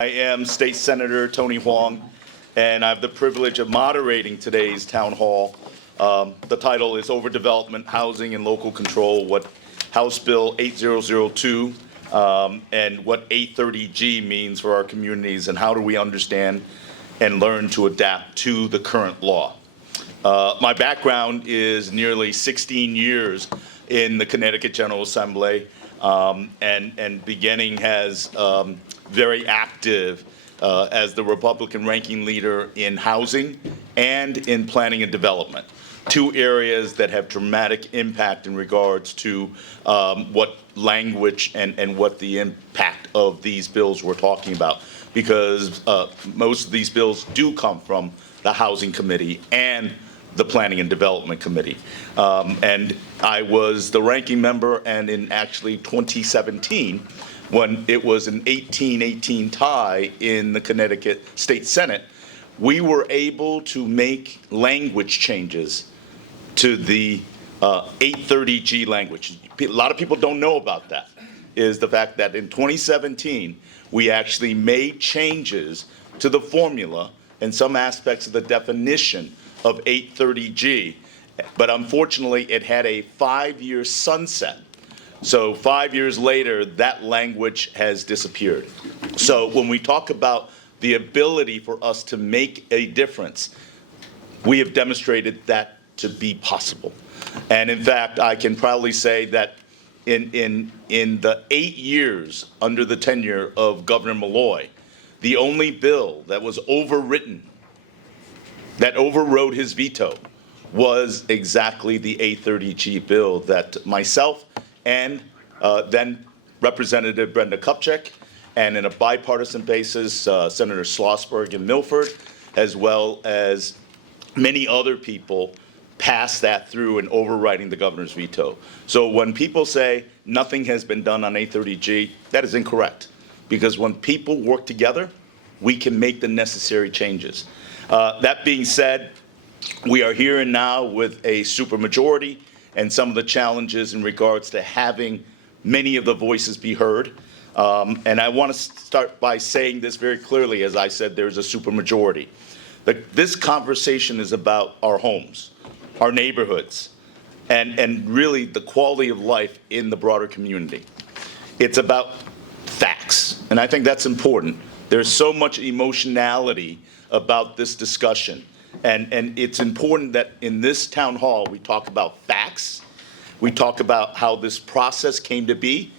I am State Senator Tony Hwang, and I have the privilege of moderating today's town hall. The title is Overdevelopment, Housing and Local Control, what House Bill 8002 and what 830G means for our communities, and how do we understand and learn to adapt to the current law. My background is nearly 16 years in the Connecticut General Assembly, and beginning as very active as the Republican ranking leader in housing and in planning and development, two areas that have dramatic impact in regards to what language and what the impact of these bills we're talking about, because most of these bills do come from the Housing Committee and the Planning and Development Committee. And I was the ranking member, and in actually 2017, when it was an 18-18 tie in the Connecticut State Senate, we were able to make language changes to the 830G language. A lot of people don't know about that, is the fact that in 2017, we actually made changes to the formula and some aspects of the definition of 830G, but unfortunately it had a 5-year sunset. So 5 years later, that language has disappeared. So when we talk about the ability for us to make a difference, we have demonstrated that to be possible. And in fact, I can proudly say that in the 8 years under the tenure of Governor Malloy, the only bill that was overwritten, that overrode his veto, was exactly the 830G bill that myself and then Representative Brenda Kupchak, and in a bipartisan basis, Senator Schlossberg and Milford, as well as many other people, passed that through and overriding the governor's veto. So when people say nothing has been done on 830G, that is incorrect, because when people work together, we can make the necessary changes. That being said, we are here and now with a supermajority, and some of the challenges in regards to having many of the voices be heard. And I want to start by saying this very clearly. As I said, there's a supermajority. This conversation is about our homes, our neighborhoods, and really the quality of life in the broader community. It's about facts, and I think that's important. There's so much emotionality about this discussion. And it's important that in this town hall, we talk about facts, we talk about how this process came to be,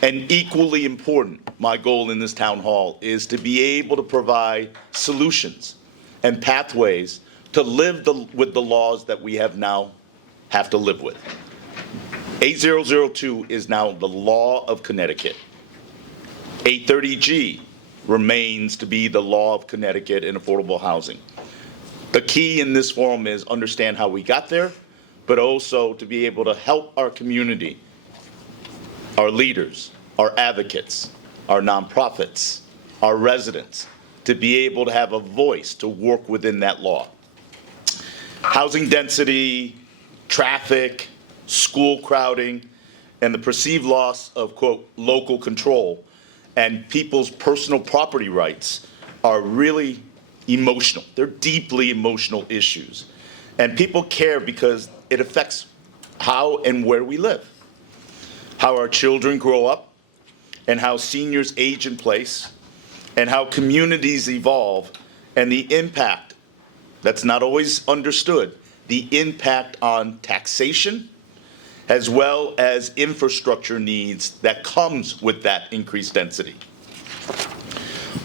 and equally important, my goal in this town hall is to be able to provide solutions and pathways to live with the laws that we have to live with. 8002 is now the law of Connecticut. 830G remains to be the law of Connecticut in affordable housing. The key in this forum is understand how we got there, but also to be able to help our community, our leaders, our advocates, our nonprofits, our residents, to be able to have a voice to work within that law. Housing density, traffic, school crowding, and the perceived loss of, quote, local control and people's personal property rights are really emotional. They're deeply emotional issues. And people care because it affects how and where we live, how our children grow up, and how seniors age in place, and how communities evolve, and the impact that's not always understood, the impact on taxation, as well as infrastructure needs that comes with that increased density.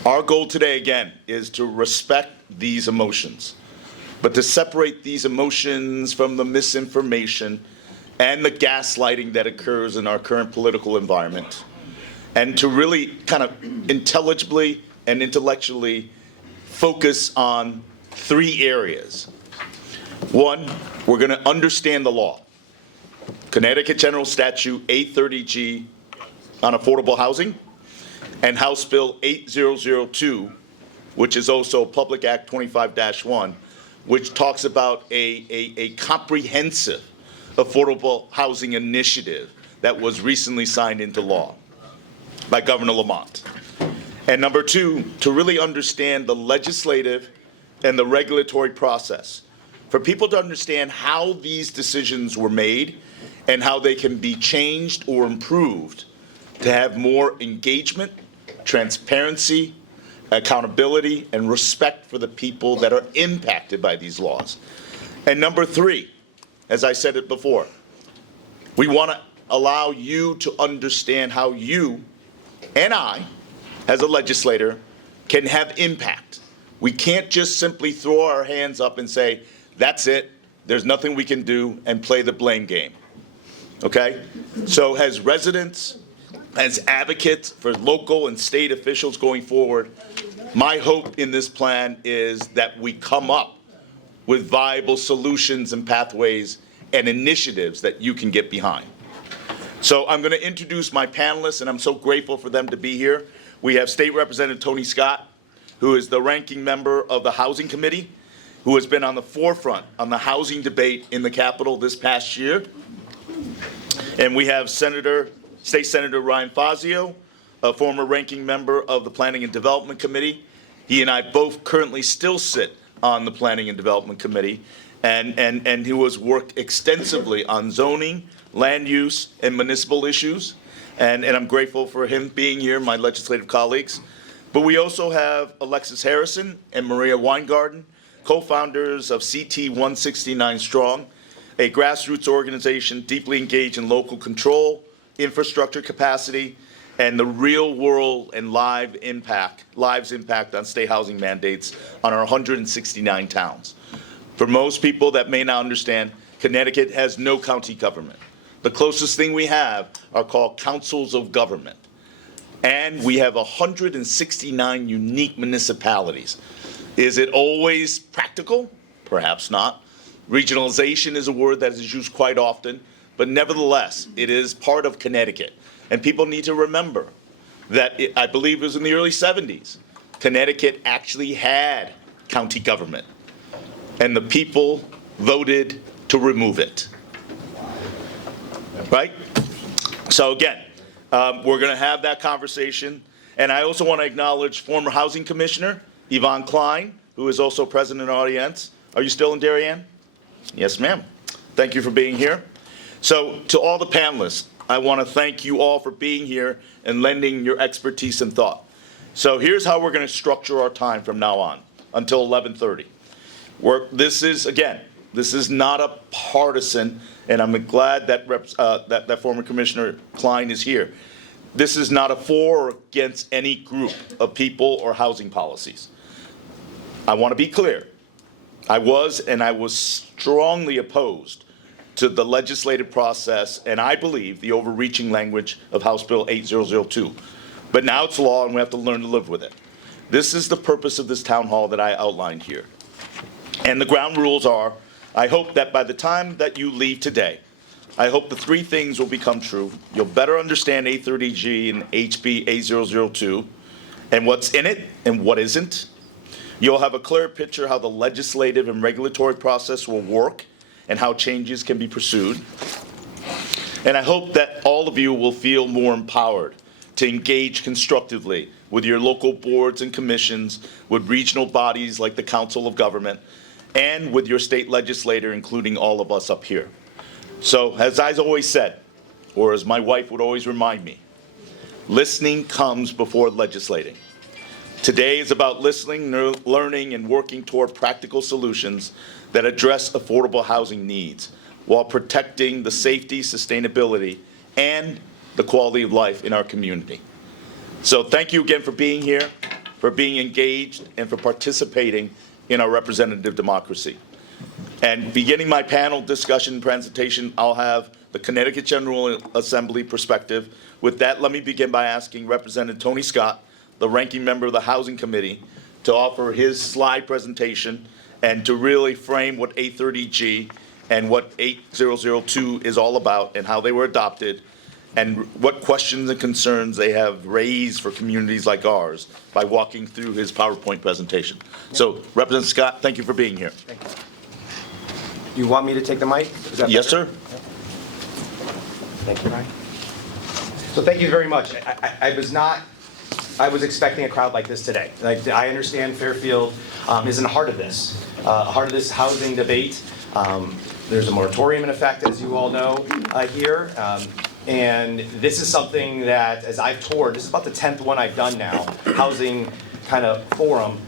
Our goal today, again, is to respect these emotions, but to separate these emotions from the misinformation and the gaslighting that occurs in our current political environment, and to really kind of intelligibly and intellectually focus on 3 areas. One, we're going to understand the law. Connecticut General Statute 830G on affordable housing, and House Bill 8002, which is also Public Act 25-1, which talks about a comprehensive affordable housing initiative that was recently signed into law by Governor Lamont. And number two, to really understand the legislative and the regulatory process. For people to understand how these decisions were made and how they can be changed or improved to have more engagement, transparency, accountability, and respect for the people that are impacted by these laws. And number three, as I said it before, we want to allow you to understand how you and I, as a legislator, can have impact. We can't just simply throw our hands up and say, that's it, there's nothing we can do, and play the blame game. Okay? So as residents, as advocates for local and state officials going forward, my hope in this plan is that we come up with viable solutions and pathways and initiatives that you can get behind. So I'm going to introduce my panelists, and I'm so grateful for them to be here. We have State Representative Tony Scott, who is the ranking member of the Housing Committee, who has been on the forefront on the housing debate in the Capitol this past year. And we have State Senator Ryan Fazio, a former ranking member of the Planning and Development Committee. He and I both currently still sit on the Planning and Development Committee, and who has worked extensively on zoning, land use, and municipal issues. And I'm grateful for him being here, my legislative colleagues. But we also have Alexis Harrison and Maria Weingarten, co-founders of CT 169 Strong, a grassroots organization deeply engaged in local control, infrastructure capacity, and the real world and lives impact on state housing mandates on our 169 towns. For most people that may not understand, Connecticut has no county government. The closest thing we have are called councils of government. And we have 169 unique municipalities. Is it always practical? Perhaps not. Regionalization is a word that is used quite often, but nevertheless, it is part of Connecticut. And people need to remember that I believe it was in the early 70s, Connecticut actually had county government, and the people voted to remove it. Right? So again, we're going to have that conversation. And I also want to acknowledge former Housing Commissioner Yvonne Klein, who is also present in the audience. Are you still in Darien? Yes, ma'am. Thank you for being here. So to all the panelists, I want to thank you all for being here and lending your expertise and thought. So here's how we're going to structure our time from now on until 11:30. This is not a partisan, and I'm glad that that former Commissioner Klein is here. This is not a for or against any group of people or housing policies. I want to be clear. I was strongly opposed to the legislative process, and I believe the overreaching language of House Bill 8002. But now it's law, and we have to learn to live with it. This is the purpose of this town hall that I outlined here. And the ground rules are, I hope that by the time that you leave today, I hope the three things will become true. You'll better understand A30G and HB A002 and what's in it and what isn't. You'll have a clear picture how the legislative and regulatory process will work and how changes can be pursued. And I hope that all of you will feel more empowered to engage constructively with your local boards and commissions, with regional bodies like the Council of Government, and with your state legislator, including all of us up here. So, as I've always said, or as my wife would always remind me, listening comes before legislating. Today is about listening, learning, and working toward practical solutions that address affordable housing needs while protecting the safety, sustainability, and the quality of life in our community. So thank you again for being here, for being engaged, and for participating in our representative democracy. And beginning my panel discussion presentation, I'll have the Connecticut General Assembly perspective. With that, let me begin by asking Representative Tony Scott, the ranking member of the Housing Committee, to offer his slide presentation and to really frame what A30G and what 8002 is all about and how they were adopted and what questions and concerns they have raised for communities like ours by walking through his PowerPoint presentation. So, Representative Scott, thank you for being here. Thank you. You want me to take the mic? Is that Yes, better? sir. Thank you, Ryan. So thank you very much. I was not I was expecting a crowd like this today. Like, I understand Fairfield is in the heart of this housing debate. There's a moratorium in effect, as you all know here. And this is something that, as I've toured, this is about the 10th one I've done now, housing kind of forum.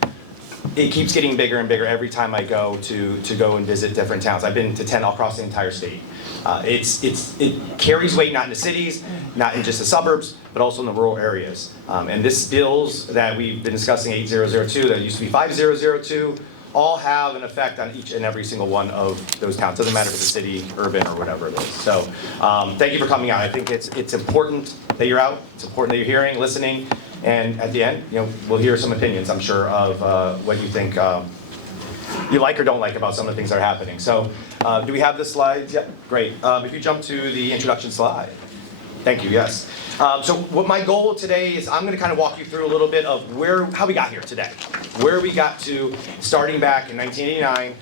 It keeps getting bigger and bigger every time I go to go and visit different towns. I've been to 10 all across the entire state. It carries weight not in the cities, not in just the suburbs, but also in the rural areas. And this bills that we've been discussing, 8002, that used to be 5002, all have an effect on each and every single one of those towns. Doesn't matter if it's a city, urban, or whatever it is. So thank you for coming out. I think it's important that you're out. It's important that you're hearing, listening, and at the end, we'll hear some opinions, I'm sure, of what you think you like or don't like about some of the things that are happening. So do we have the slides? Yep, great. If you jump to the introduction slide. Thank you, yes. So what my goal today is, I'm going to kind of walk you through a little bit of how we got here today. Where we got to starting back in 1989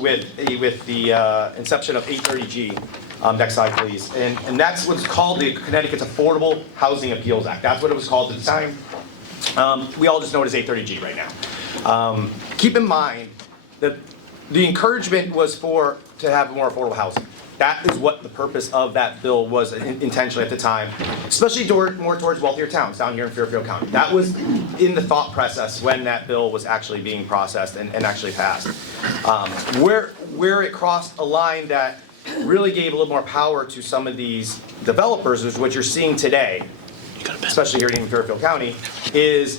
with the inception of 830G. Next slide, please. And that's what's called the Connecticut's Affordable Housing Appeals Act. That's what it was called at the time. We all just know it as 830G right now. Keep in mind that the encouragement was to have more affordable housing. That is what the purpose of that bill was intentionally at the time, especially more towards wealthier towns down here in Fairfield County. That was in the thought process when that bill was actually being processed and actually passed. Where it crossed a line that really gave a little more power to some of these developers, is what you're seeing today, especially here in Fairfield County, is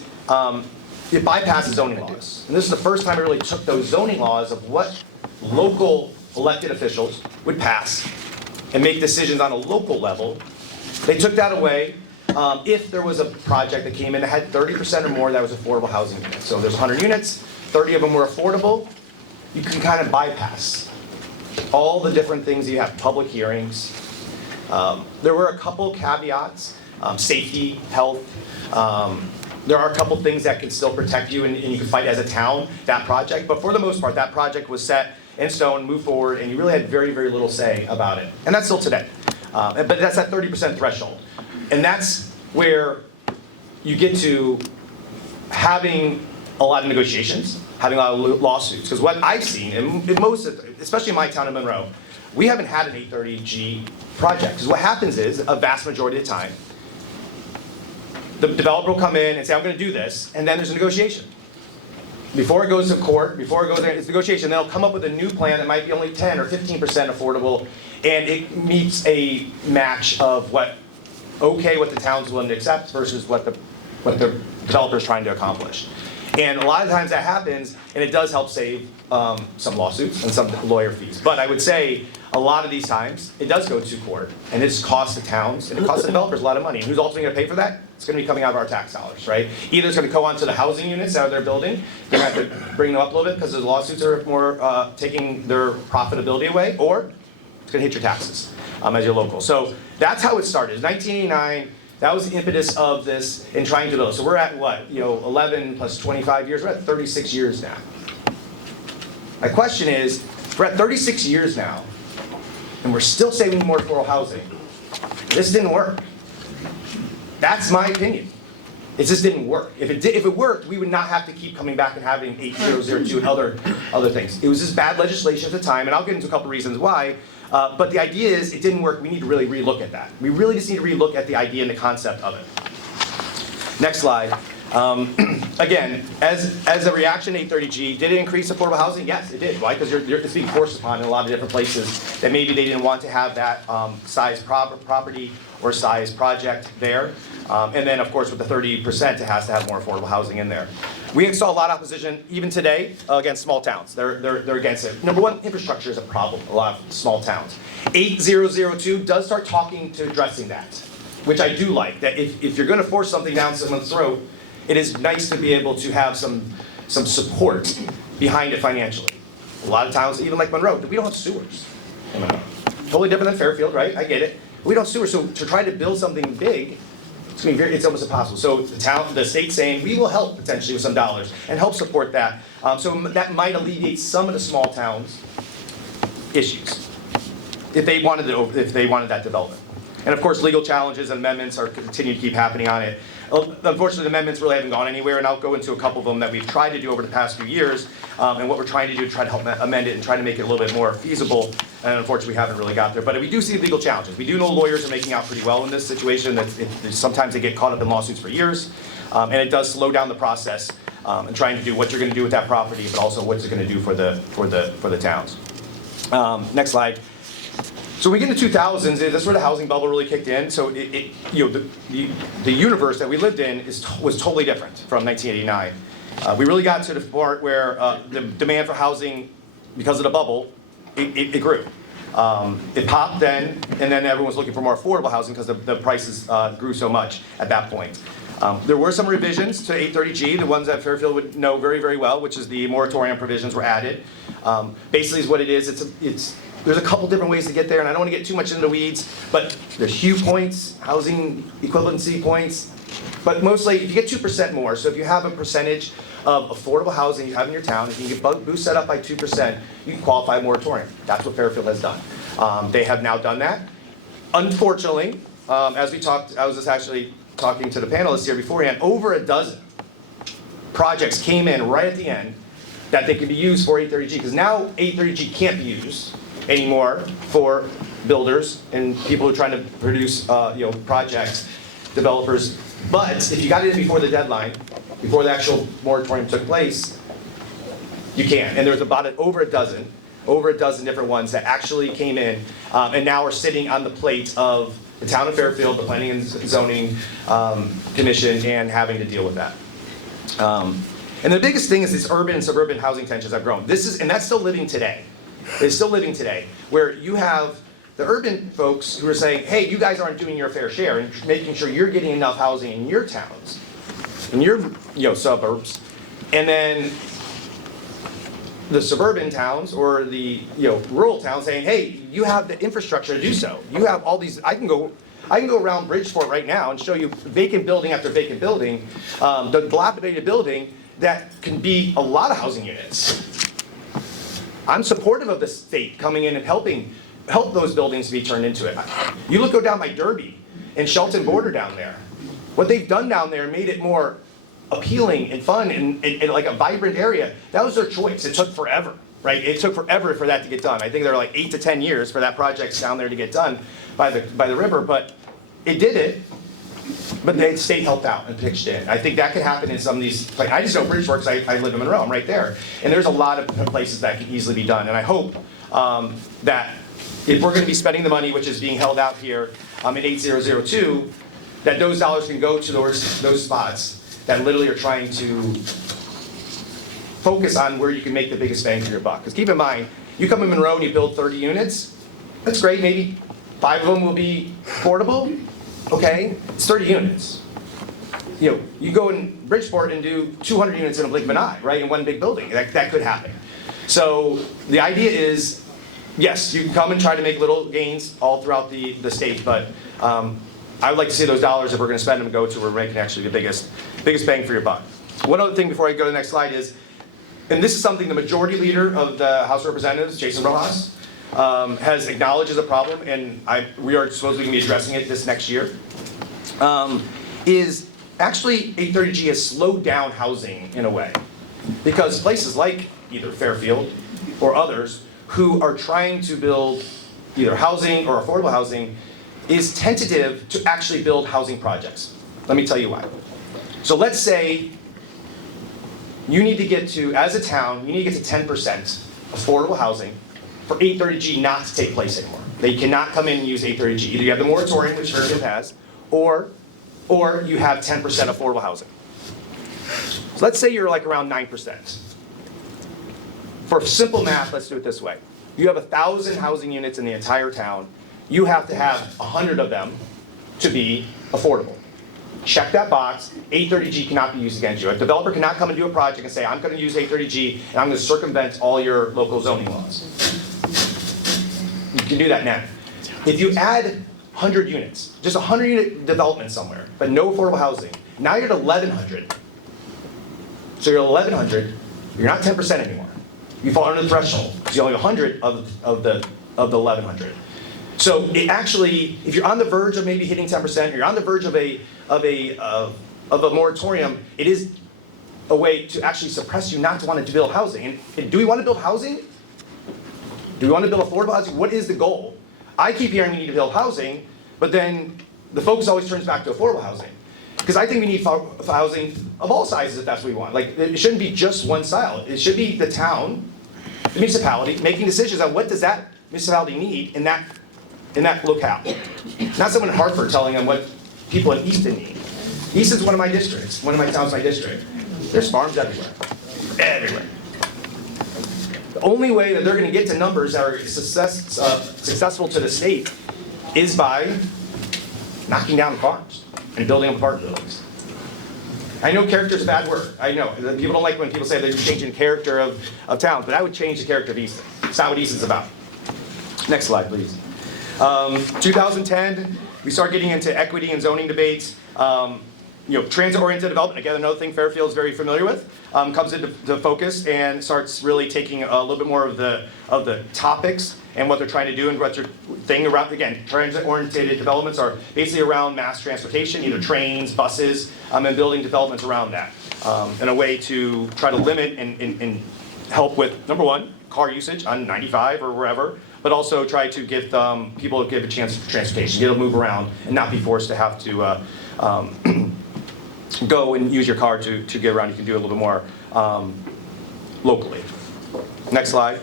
it bypasses zoning laws. And this is the first time it really took those zoning laws of what local elected officials would pass and make decisions on a local level. They took that away if there was a project that came in that had 30% or more that was affordable housing units. So there's 100 units, 30 of them were affordable. You can kind of bypass all the different things. You have public hearings. There were a couple caveats, safety, health. There are a couple things that can still protect you and you can fight as a town, that project. But for the most part, that project was set in stone, move forward, and you really had very, very little say about it. And that's still today. But that's that 30% threshold. And that's where you get to having a lot of negotiations, having a lot of lawsuits. Because what I've seen, in most, especially in my town of Monroe, we haven't had an 830G project. Because what happens is, a vast majority of the time, the developer will come in and say, I'm going to do this, and then there's a negotiation. Before it goes to court, before it goes there, it's negotiation. They'll come up with a new plan that might be only 10 or 15% affordable, and it meets a match of what the town's willing to accept versus what the developer's trying to accomplish. And a lot of times that happens, and it does help save some lawsuits and some lawyer fees. But I would say a lot of these times, it does go to court, and it's cost the towns, and it costs the developers a lot of money. And who's ultimately going to pay for that? It's going to be coming out of our tax dollars, right? Either it's going to go onto the housing units out of their building, they're going to have to bring them up a little bit because the lawsuits are more taking their profitability away, or it's going to hit your taxes as your local. So that's how it started. 1989. That was the impetus of this in trying to build. So we're at what? 11 plus 25 years. We're at 36 years now. My question is, we're at 36 years now, and we're still saving more affordable housing. This didn't work. That's my opinion. It just didn't work. If it worked, we would not have to keep coming back and having 8002 and other things. It was just bad legislation at the time, and I'll get into a couple reasons why. But the idea is, it didn't work. We need to really relook at that. We really just need to relook at the idea and the concept of it. Next slide. Again, as a reaction to 830G, did it increase affordable housing? Yes, it did. Why? Because it's being forced upon in a lot of different places that maybe they didn't want to have that size property or size project there. And then, of course, with the 30%, it has to have more affordable housing in there. We saw a lot of opposition, even today, against small towns. They're against it. Number one, infrastructure is a problem, a lot of small towns. 8002 does start talking to addressing that, which I do like. That if you're going to force something down someone's throat, it is nice to be able to have some support behind it financially. A lot of towns, even like Monroe, we don't have sewers in Monroe. Totally different than Fairfield, right? I get it. We don't have sewers, so to try to build something big, it's almost impossible. So the state's saying, we will help potentially with some dollars and help support that. So that might alleviate some of the small towns' issues if they wanted that development. And of course, legal challenges and amendments are continue to keep happening on it. Unfortunately, the amendments really haven't gone anywhere, and I'll go into a couple of them that we've tried to do over the past few years, and what we're trying to do to try to help amend it and try to make it a little bit more feasible, and unfortunately, we haven't really got there. But we do see legal challenges. We do know lawyers are making out pretty well in this situation, that sometimes they get caught up in lawsuits for years, and it does slow down the process, and trying to do what you're gonna do with that property, but also what's it gonna do for the towns. Next slide. So when we get into 2000s, that's where the housing bubble really kicked in. So the universe that we lived in was totally different from 1989. We really got to the part where the demand for housing, because of the bubble, it grew. It popped then, and then everyone was looking for more affordable housing because the prices grew so much at that point. There were some revisions to 830G, the ones that Fairfield would know very, very well, which is the moratorium provisions were added. Basically is what it is. There's a couple different ways to get there, and I don't want to get too much into the weeds, but there's HUE points, housing equivalency points, but mostly if you get 2% more, so if you have a percentage of affordable housing you have in your town, if you can boost that up by 2%, you can qualify moratorium. That's what Fairfield has done. They have now done that. Unfortunately, as we talked, I was just actually talking to the panelists here beforehand, over a dozen projects came in right at the end that they could be used for 830G, because now 830G can't be used anymore for builders and people who are trying to produce projects, developers. But if you got it in before the deadline, before the actual moratorium took place, you can. And there's about over a dozen different ones that actually came in and now are sitting on the plate of the town of Fairfield, the Planning and Zoning Commission, and having to deal with that. And the biggest thing is these urban and suburban housing tensions have grown. And that's still living today. It's still living today, where you have the urban folks who are saying, hey, you guys aren't doing your fair share and making sure you're getting enough housing in your towns, in your suburbs, and then the suburban towns or the rural towns saying, hey, you have the infrastructure to do so. You have all these. I can go around Bridgeport right now and show you vacant building after vacant building, the dilapidated building that can be a lot of housing units. I'm supportive of the state coming in and help those buildings to be turned into it. You go down by Derby and Shelton border down there. What they've done down there made it more appealing and fun and like a vibrant area. That was their choice. It took forever, right? It took forever for that to get done. I think there were like 8 to 10 years for that project down there to get done by the river, but it did it. But the state helped out and pitched in. I think that could happen in some of these, like I just know Bridgeport because I live in Monroe, I'm right there. And there's a lot of places that can easily be done. And I hope that if we're gonna be spending the money, which is being held out here in 8002, that those dollars can go to those spots that literally are trying to focus on where you can make the biggest bang for your buck. Because keep in mind, you come in Monroe and you build 30 units, that's great, maybe 5 of them will be affordable. Okay, it's 30 units. You go in Bridgeport and do 200 units in a blink of an eye, right, in one big building. That could happen. So the idea is, yes, you can come and try to make little gains all throughout the state, but I would like to see those dollars, if we're going to spend them, go to where we're making actually the biggest bang for your buck. One other thing before I go to the next slide is, and this is something the majority leader of the House of Representatives, Jason Rojas, has acknowledged as a problem, and we are supposedly going to be addressing it this next year, is actually 830G has slowed down housing in a way. Because places like either Fairfield or others who are trying to build either housing or affordable housing is tentative to actually build housing projects. Let me tell you why. So let's say you need to get to, as a town, you need to get to 10% affordable housing for 830G not to take place anymore. They cannot come in and use 830G. Either you have the moratorium, which Fairfield has, or you have 10% affordable housing. So let's say you're like around 9%. For simple math, let's do it this way. You have 1,000 housing units in the entire town. You have to have 100 of them to be affordable. Check that box. 830G cannot be used against you. A developer cannot come and do a project and say, I'm going to use 830G and I'm going to circumvent all your local zoning laws. You can do that now. If you add 100 units, just 100 unit development somewhere, but no affordable housing, now you're at 1,100. So you're at 1,100, you're not 10% anymore. You fall under the threshold because you only have 100 of the 1,100. So it actually, if you're on the verge of maybe hitting 10%, you're on the verge of a of a moratorium, it is a way to actually suppress you not to want to build housing. And do we want to build housing? Do we want to build affordable housing? What is the goal? I keep hearing we need to build housing, but then the focus always turns back to affordable housing. Because I think we need housing of all sizes if that's what we want. Like, it shouldn't be just one style. It should be the town, the municipality, making decisions on what does that municipality need in that locale. Not someone in Hartford telling them what people in Easton need. Easton's one of my districts, one of my towns, my district. There's farms everywhere, everywhere. The only way that they're gonna get to numbers that are successful to the state is by knocking down farms and building up apartment buildings. I know character's a bad word. I know. People don't like when people say they're changing character of towns, but I would change the character of Easton. It's not what Easton's about. Next slide, please. 2010, we start getting into equity and zoning debates. Transit-oriented development, again, another thing Fairfield's very familiar with, comes into focus and starts really taking a little bit more of the topics and what they're trying to do and what their thing around, again, transit-oriented developments are basically around mass transportation, either trains, buses, and building developments around that in a way to try to limit and help with, number one, car usage on 95 or wherever, but also try to give people give a chance for transportation, get them to move around and not be forced to have to go and use your car to get around. You can do a little bit more locally. Next slide.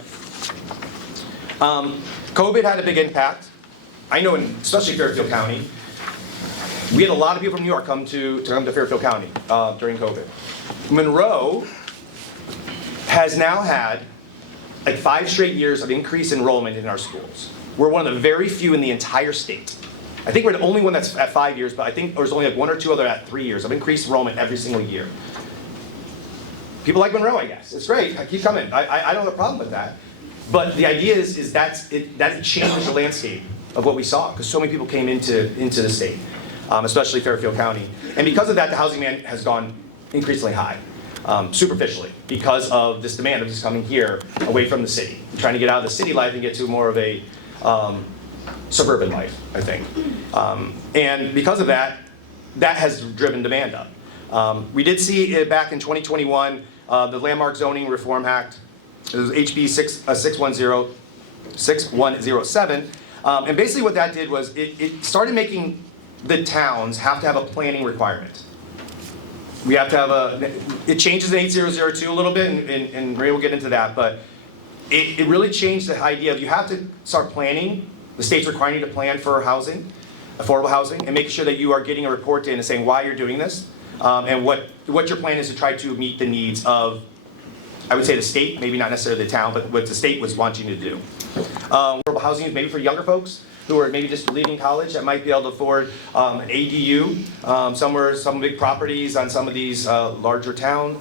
COVID had a big impact. I know, especially Fairfield County, we had a lot of people from New York come to Fairfield County during COVID. Monroe has now had like 5 straight years of increased enrollment in our schools. We're one of the very few in the entire state. I think we're the only one that's at 5 years, but I think there's only like 1 or 2 other at 3 years of increased enrollment every single year. People like Monroe, I guess. It's great. I keep coming. I don't have a problem with that. But the idea is that it changed the landscape of what we saw because so many people came into the state, especially Fairfield County. And because of that, the housing demand has gone increasingly high, superficially, because of this demand of just coming here away from the city, trying to get out of the city life and get to more of a suburban life, I think. And because of that, that has driven demand up. We did see it back in 2021, the Landmark Zoning Reform Act, it was HB 6107, and basically what that did was it started making the towns have to have a planning requirement. We have to have it changes in 8002 a little bit, and Ray will get into that, but it really changed the idea of you have to start planning. The state's requiring you to plan for housing, affordable housing, and making sure that you are getting a report in and saying why you're doing this, and what your plan is to try to meet the needs of, I would say the state, maybe not necessarily the town, but what the state was wanting to do. Affordable housing is maybe for younger folks who are maybe just leaving college that might be able to afford an ADU somewhere, some big properties on some of these larger town,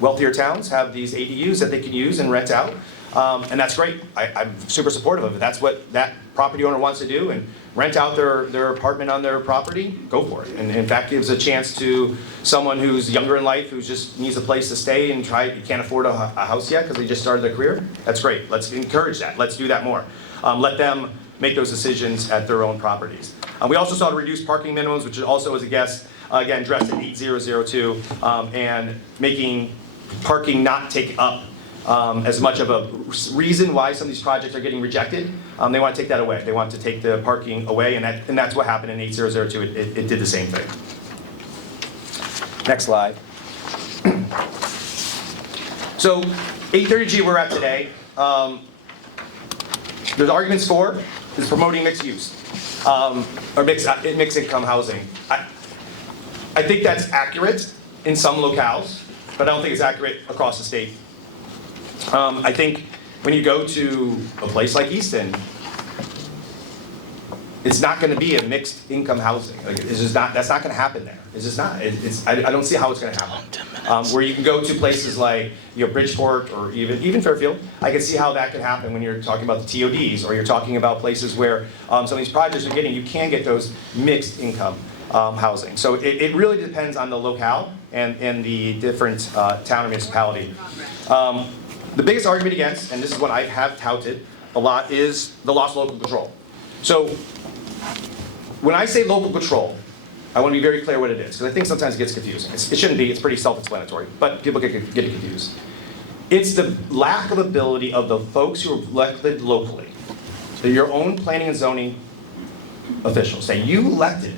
wealthier towns have these ADUs that they can use and rent out. And that's great. I'm super supportive of it. That's what that property owner wants to do, and rent out their apartment on their property, go for it. And in fact, gives a chance to someone who's younger in life, who just needs a place to stay and can't afford a house yet because they just started their career. That's great. Let's encourage that. Let's do that more. Let them make those decisions at their own properties. We also saw the reduced parking minimums, which also was a guest, again, addressed in 8002, and making parking not take up as much of a reason why some of these projects are getting rejected. They want to take that away. They want to take the parking away, and that's what happened in 8002. It did the same thing. Next slide. So 830G we're at today. There's arguments for is promoting mixed use or mixed income housing. I think that's accurate in some locales, but I don't think it's accurate across the state. I think when you go to a place like Easton, it's not going to be a mixed income housing. Like, it's just not. That's not going to happen there. It's just not. I don't see how it's going to happen. Where you can go to places like Bridgeport or even Fairfield, I can see how that could happen when you're talking about the TODs, or you're talking about places where some of these projects are getting. You can get those mixed income housing. So it really depends on the locale and the different town or municipality. The biggest argument against, and this is what I have touted a lot, is the loss of local control. So when I say local control, I want to be very clear what it is, because I think sometimes it gets confusing. It shouldn't be, it's pretty self-explanatory, but people get confused. It's the lack of ability of the folks who are elected locally, they're your own planning and zoning officials, that you elected,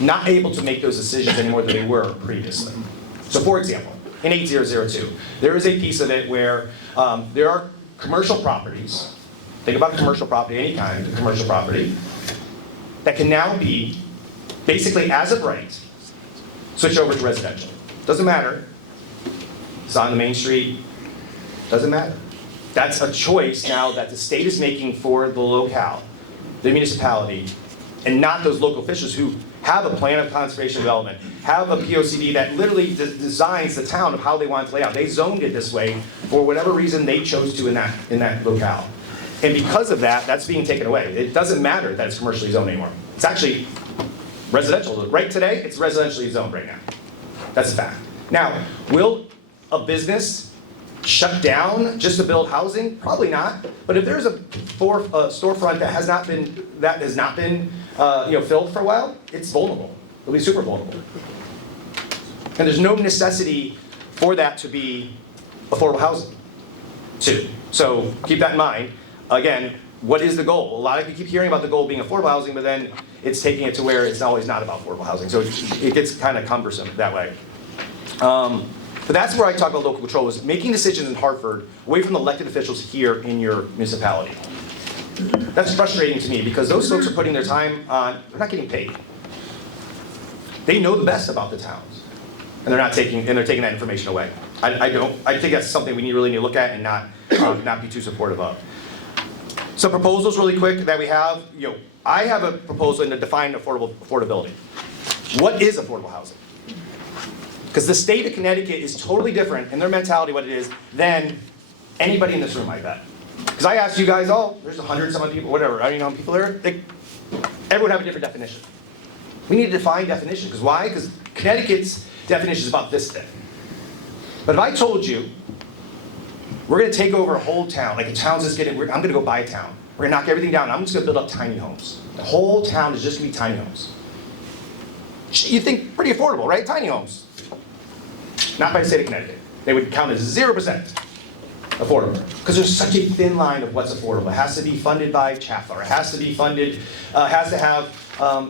not able to make those decisions anymore than they were previously. So for example, in 8002, there is a piece of it where there are commercial properties, think about commercial property, any kind of commercial property, that can now be, basically as of right, switched over to residential. Doesn't matter. It's on the main street. Doesn't matter. That's a choice now that the state is making for the locale, the municipality, and not those local officials who have a plan of conservation development, have a POCD that literally designs the town of how they want it to lay out. They zoned it this way for whatever reason they chose to in that locale. And because of that, that's being taken away. It doesn't matter that it's commercially zoned anymore. It's actually residential. Right today, it's residentially zoned right now. That's a fact. Now, will a business shut down just to build housing? Probably not. But if there's a storefront that has not been filled for a while, it's vulnerable. It'll be super vulnerable. And there's no necessity for that to be affordable housing, too. So keep that in mind. Again, what is the goal? A lot of you keep hearing about the goal being affordable housing, but then it's taking it to where it's always not about affordable housing. So it gets kind of cumbersome that way. But that's where I talk about local control, is making decisions in Hartford away from the elected officials here in your municipality. That's frustrating to me because those folks are putting their time on, they're not getting paid. They know the best about the towns, and they're taking that information away. I think that's something we really need to look at and not be too supportive of. Some proposals really quick that we have. I have a proposal to define affordability. What is affordable housing? Because the state of Connecticut is totally different in their mentality, what it is, than anybody in this room, I bet. Because I asked you guys, there's 100-some people, whatever, I don't know how many people there. Everyone have a different definition. We need to define definition. Because why? Because Connecticut's definition is about this thing. But if I told you, we're going to take over a whole town, like a town's just I'm going to go buy a town. We're going to knock everything down. I'm just going to build up tiny homes. The whole town is just going to be tiny homes. You think pretty affordable, right? Tiny homes. Not by the state of Connecticut. They would count as 0% affordable. Because there's such a thin line of what's affordable. It has to be funded by Chaffler. It has to be funded, has to have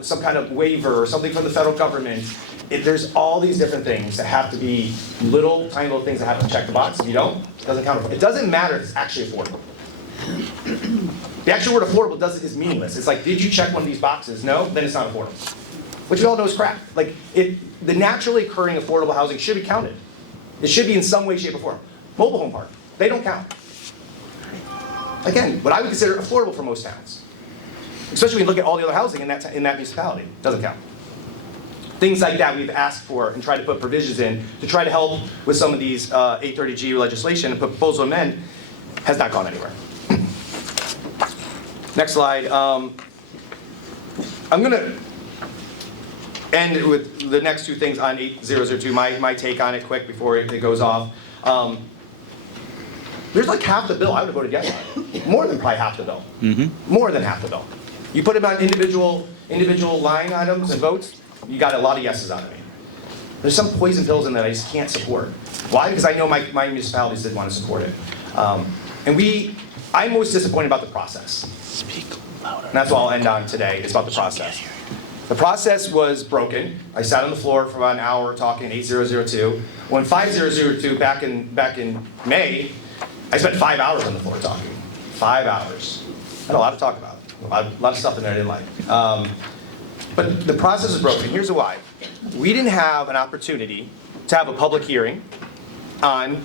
some kind of waiver or something from the federal government. There's all these different things that have to be tiny little things that have to check the box. If you don't, it doesn't count. It doesn't matter if it's actually affordable. The actual word affordable is meaningless. It's like, did you check one of these boxes? No? Then it's not affordable. Which we all know is crap. The naturally occurring affordable housing should be counted. It should be in some way, shape, or form. Mobile home park, they don't count. Again, what I would consider affordable for most towns. Especially when you look at all the other housing in that municipality. Doesn't count. Things like that we've asked for and tried to put provisions in to try to help with some of these 830G legislation and proposal amend has not gone anywhere. Next slide. I'm going to end with the next two things on 8002, my take on it quick before it goes off. There's like half the bill I would have voted yes on. More than probably half the bill. More than half the bill. You put it on individual line items and votes, you got a lot of yeses out of me. There's some poison pills in that I just can't support. Why? Because I know my municipalities didn't want to support it. I'm most disappointed about the process. Speak louder. And that's what I'll end on today, is about the process. The process was broken. I sat on the floor for about an hour talking 8002. When 5002, back in May, I spent 5 hours on the floor talking. 5 hours. I had a lot to talk about. A lot of stuff in there I didn't like. But the process is broken. Here's why. We didn't have an opportunity to have a public hearing on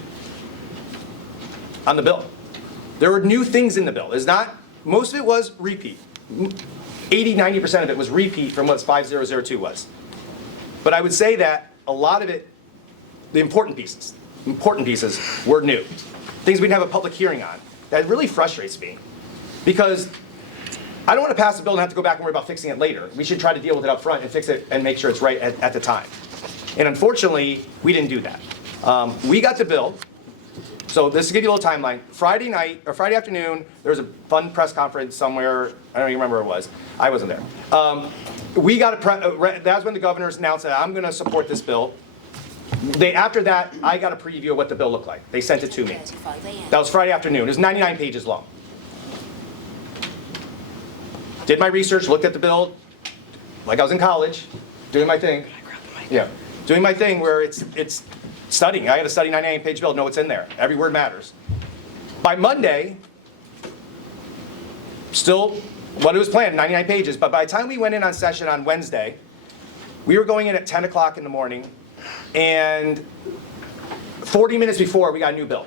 the bill. There were new things in the bill. Most of it was repeat. 80-90% of it was repeat from what 5002 was. But I would say that a lot of it, the important pieces were new. Things we didn't have a public hearing on. That really frustrates me. Because I don't want to pass the bill and have to go back and worry about fixing it later. We should try to deal with it up front and fix it and make sure it's right at the time. And unfortunately, we didn't do that. We got the bill So this to give you a little timeline. Friday night, or Friday afternoon, there was a fun press conference somewhere. I don't even remember where it was. I wasn't there. We got that's when the governors announced that I'm going to support this bill. After that, I got a preview of what the bill looked like. They sent it to me. That was Friday afternoon. It was 99 pages long. Did my research, looked at the bill, like I was in college, doing my thing. Yeah, doing my thing where it's studying. I got to study 99-page bill, know what's in there. Every word matters. By Monday, still what it was planned, 99 pages. But by the time we went in on session on Wednesday, we were going in at 10 o'clock in the morning, and 40 minutes before, we got a new bill.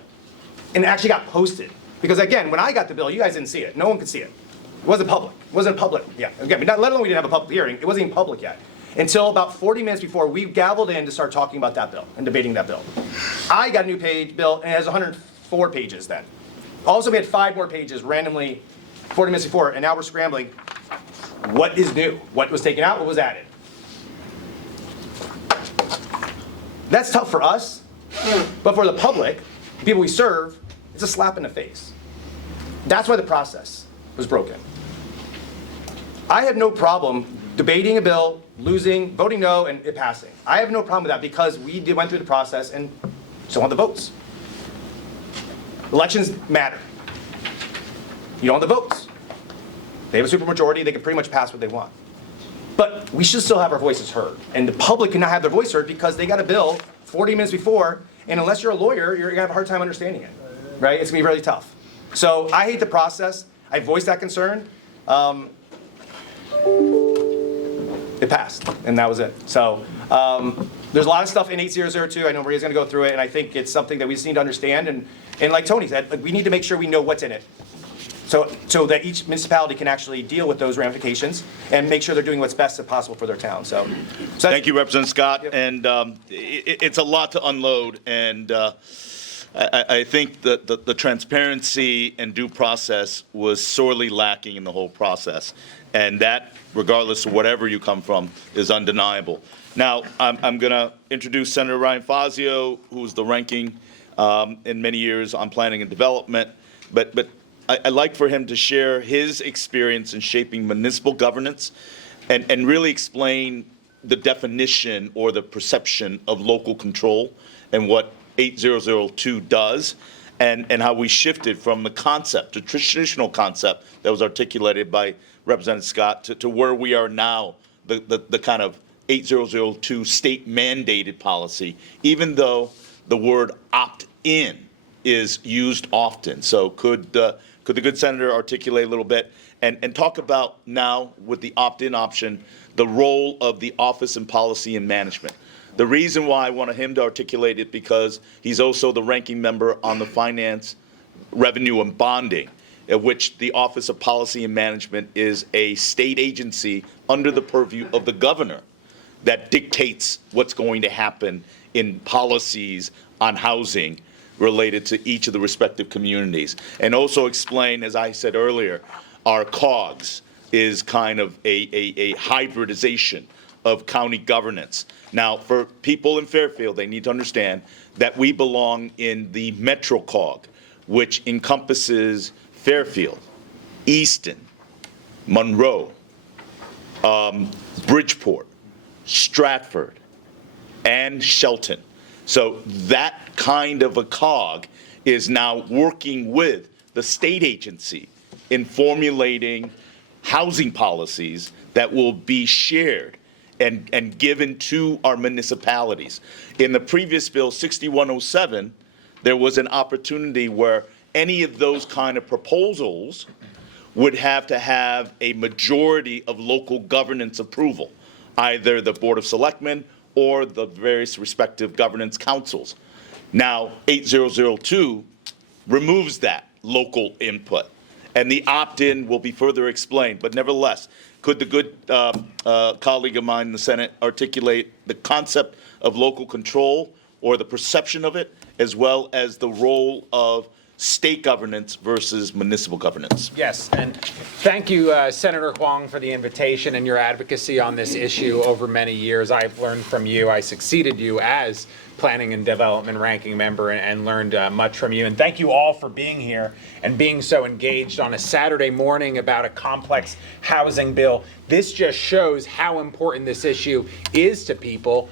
And it actually got posted. Because again, when I got the bill, you guys didn't see it. No one could see it. It wasn't public. It wasn't public yet. Again, let alone we didn't have a public hearing. It wasn't even public yet. Until about 40 minutes before, we gavelled in to start talking about that bill and debating that bill. I got a new bill, and it has 104 pages then. Also, we had 5 more pages randomly 40 minutes before, and now we're scrambling. What is new? What was taken out? What was added? That's tough for us, but for the public, the people we serve, it's a slap in the face. That's why the process was broken. I have no problem debating a bill, losing, voting no, and it passing. I have no problem with that because we went through the process and so on the votes. Elections matter. You don't have the votes. They have a supermajority, they can pretty much pass what they want. But we should still have our voices heard. And the public cannot have their voice heard because they got a bill 40 minutes before, and unless you're a lawyer, you're gonna have a hard time understanding it, right? It's gonna be really tough. So I hate the process. I voiced that concern. It passed, and that was it. So there's a lot of stuff in 8002. I know Maria's gonna go through it, and I think it's something that we just need to understand. And like Tony said, like, we need to make sure we know what's in it. So that each municipality can actually deal with those ramifications and make sure they're doing what's best possible for their town. So Thank you, Representative Scott. Yep. And it's a lot to unload. And I think that the transparency and due process was sorely lacking in the whole process. And that, regardless of whatever you come from, is undeniable. Now, I'm going to introduce Senator Ryan Fazio, who's the ranking in many years on planning and development. But I'd like for him to share his experience in shaping municipal governance and really explain the definition or the perception of local control and what 8002 does and how we shifted from the concept, the traditional concept that was articulated by Representative Scott to where we are now, the kind of 8002 state mandated policy, even though the word opt-in is used often. So could the good senator articulate a little bit and talk about now with the opt-in option, the role of the Office of Policy and Management. The reason why I wanted him to articulate it because he's also the ranking member on the Finance, Revenue, and Bonding, at which the Office of Policy and Management is a state agency under the purview of the governor that dictates what's going to happen in policies on housing related to each of the respective communities. And also explain, as I said earlier, our COGS is kind of a hybridization of county governance. Now, for people in Fairfield, they need to understand that we belong in the Metro COG, which encompasses Fairfield, Easton, Monroe, Bridgeport, Stratford, and Shelton. So that kind of a COG is now working with the state agency in formulating housing policies that will be shared and given to our municipalities. In the previous bill, 6107, there was an opportunity where any of those kind of proposals would have to have a majority of local governance approval, either the Board of Selectmen or the various respective governance councils. Now, 8002 removes that local input, and the opt-in will be further explained. But nevertheless, could the good colleague of mine in the Senate articulate the concept of local control or the perception of it, as well as the role of state governance versus municipal governance. Yes, and thank you, Senator Hwang, for the invitation and your advocacy on this issue over many years. I've learned from you. I succeeded you as Planning and Development Ranking Member and learned much from you. And thank you all for being here and being so engaged on a Saturday morning about a complex housing bill. This just shows how important this issue is to people.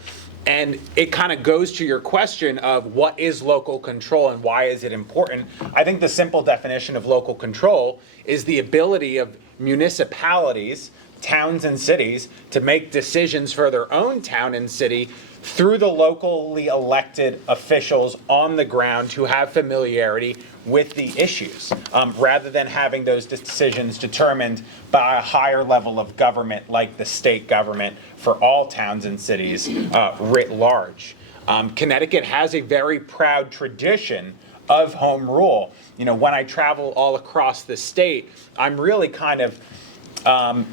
And it kind of goes to your question of what is local control and why is it important? I think the simple definition of local control is the ability of municipalities, towns and cities, to make decisions for their own town and city through the locally elected officials on the ground who have familiarity with the issues, rather than having those decisions determined by a higher level of government like the state government for all towns and cities writ large. Connecticut has a very proud tradition of home rule. You know, when I travel all across the state, I'm really kind of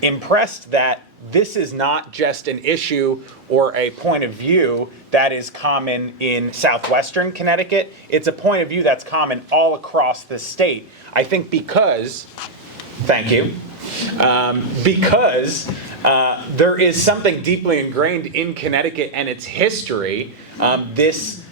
impressed that this is not just an issue or a point of view that is common in southwestern Connecticut. It's a point of view that's common all across the state. I think because, thank you, because there is something deeply ingrained in Connecticut and its history, this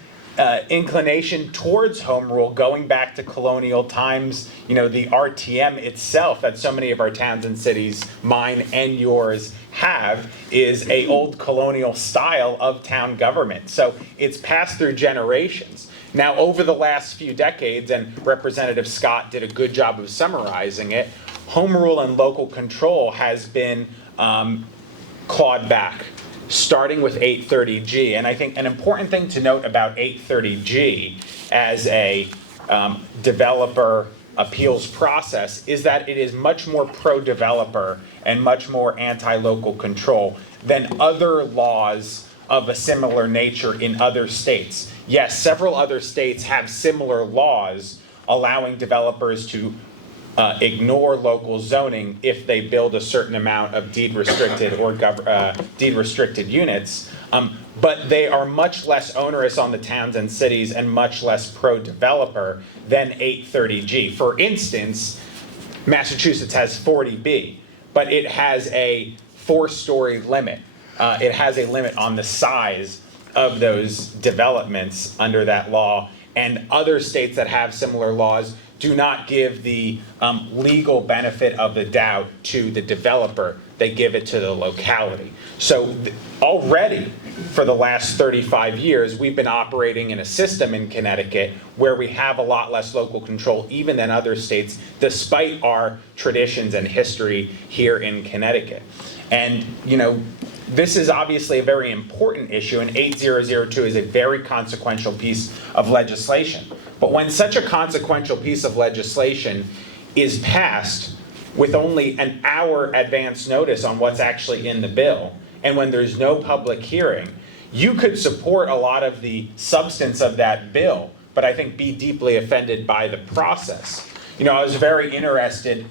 inclination towards home rule going back to colonial times, you know, the RTM itself that so many of our towns and cities, mine and yours, have is a old colonial style of town government. So it's passed through generations. Now, over the last few decades, and Representative Scott did a good job of summarizing it, home rule and local control has been clawed back, starting with 830G. And I think an important thing to note about 830G as a developer appeals process is that it is much more pro-developer and much more anti-local control than other laws of a similar nature in other states. Yes, several other states have similar laws allowing developers to ignore local zoning if they build a certain amount of deed restricted or deed restricted units, but they are much less onerous on the towns and cities and much less pro-developer than 830G. For instance, Massachusetts has 40B, but it has a 4-story limit. It has a limit on the size of those developments under that law, and other states that have similar laws do not give the legal benefit of the doubt to the developer. They give it to the locality. So already for the last 35 years, we've been operating in a system in Connecticut where we have a lot less local control even than other states, despite our traditions and history here in Connecticut. And, you know, this is obviously a very important issue, and 8002 is a very consequential piece of legislation. But when such a consequential piece of legislation is passed with only an hour advance notice on what's actually in the bill, and when there's no public hearing, you could support a lot of the substance of that bill, but I think be deeply offended by the process. You know, I was very interested,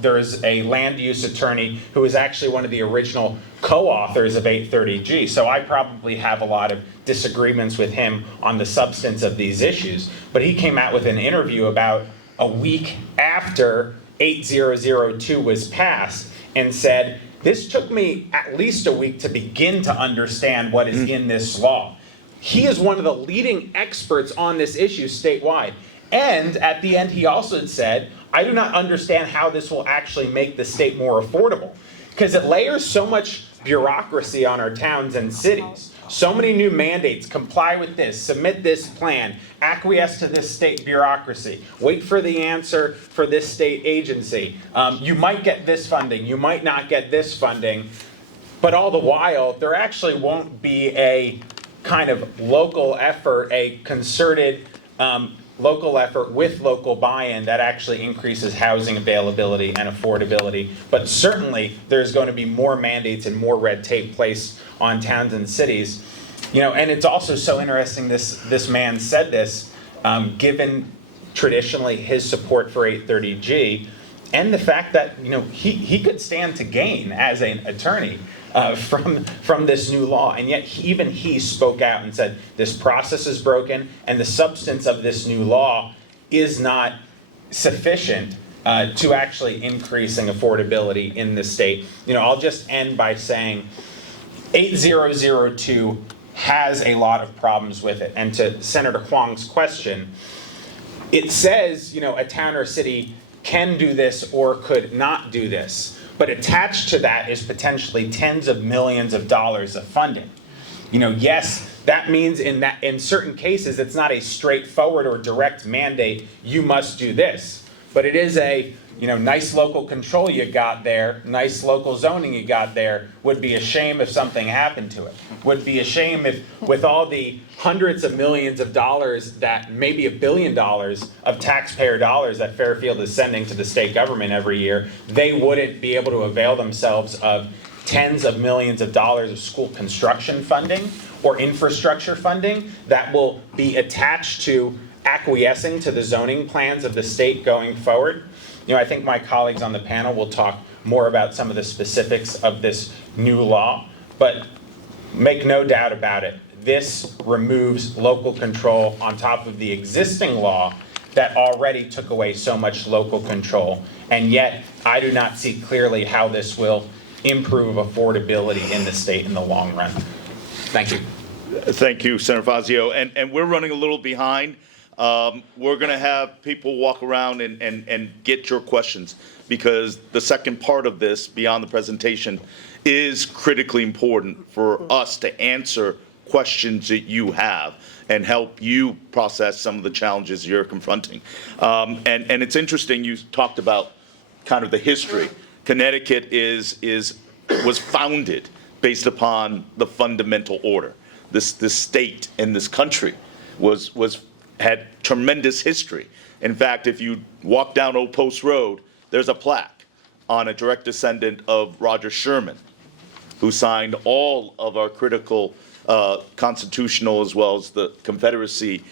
there is a land use attorney who was actually one of the original co-authors of 830G, so I probably have a lot of disagreements with him on the substance of these issues, but he came out with an interview about a week after 8002 was passed and said, this took me at least a week to begin to understand what is in this law. He is one of the leading experts on this issue statewide. And at the end, he also said, I do not understand how this will actually make the state more affordable, because it layers so much bureaucracy on our towns and cities. So many new mandates, comply with this, submit this plan, acquiesce to this state bureaucracy, wait for the answer for this state agency. You might get this funding, you might not get this funding, but all the while, there actually won't be a kind of local effort, a concerted local effort with local buy-in that actually increases housing availability and affordability. But certainly, there's going to be more mandates and more red tape placed on towns and cities. You know, and it's also so interesting this man said this, given traditionally his support for 830G, and the fact that, you know, he could stand to gain as an attorney from this new law, and yet even he spoke out and said this process is broken and the substance of this new law is not sufficient to actually increasing affordability in the state. I'll just end by saying 8002 has a lot of problems with it. And to Senator Hwang's question, it says, a town or city can do this or could not do this. But attached to that is potentially tens of millions of dollars of funding. Yes, that means in certain cases, it's not a straightforward or direct mandate, you must do this. But it is a, nice local control you got there, nice local zoning you got there. Would be a shame if something happened to it. Would be a shame if, with all the hundreds of millions of dollars that, maybe $1 billion of taxpayer dollars that Fairfield is sending to the state government every year, they wouldn't be able to avail themselves of tens of millions of dollars of school construction funding or infrastructure funding that will be attached to acquiescing to the zoning plans of the state going forward. I think my colleagues on the panel will talk more about some of the specifics of this new law, but make no doubt about it, this removes local control on top of the existing law that already took away so much local control, and yet I do not see clearly how this will improve affordability in the state in the long run. Thank you. Thank you, Senator Fazio. And we're running a little behind. We're going to have people walk around and get your questions, because the second part of this, beyond the presentation, is critically important for us to answer questions that you have and help you process some of the challenges you're confronting. And it's interesting, you talked about kind of the history. Connecticut was founded based upon the fundamental order. This state and this country had tremendous history. In fact, if you walk down Old Post Road, there's a plaque on a direct descendant of Roger Sherman, who signed all of our critical constitutional as well as the Confederacy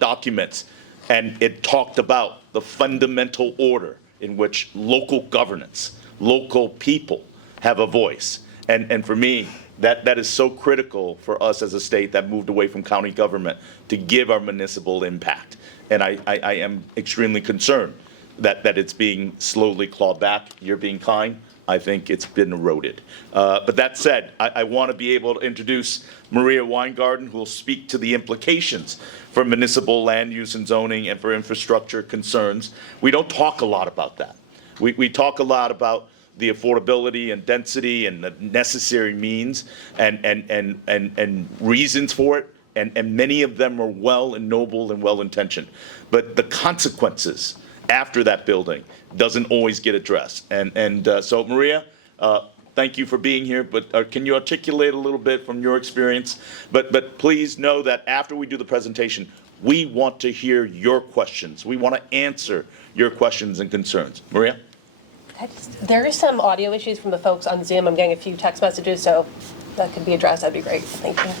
documents. And it talked about the fundamental order in which local governance, local people have a voice. And for me, that is so critical for us as a state that moved away from county government to give our municipal impact. And I am extremely concerned that it's being slowly clawed back. You're being kind. I think it's been eroded. But that said, I want to be able to introduce Maria Weingarten, who will speak to the implications for municipal land use and zoning and for infrastructure concerns. We don't talk a lot about that. We talk a lot about the affordability and density and the necessary means and reasons for it, and many of them are well and noble and well-intentioned. But the consequences after that building doesn't always get addressed. So Maria, thank you for being here, but can you articulate a little bit from your experience? But please know that after we do the presentation, we want to hear your questions. We want to answer your questions and concerns. Maria? There are some audio issues from the folks on Zoom. I'm getting a few text messages, so that could be addressed. That'd be great. Thank you.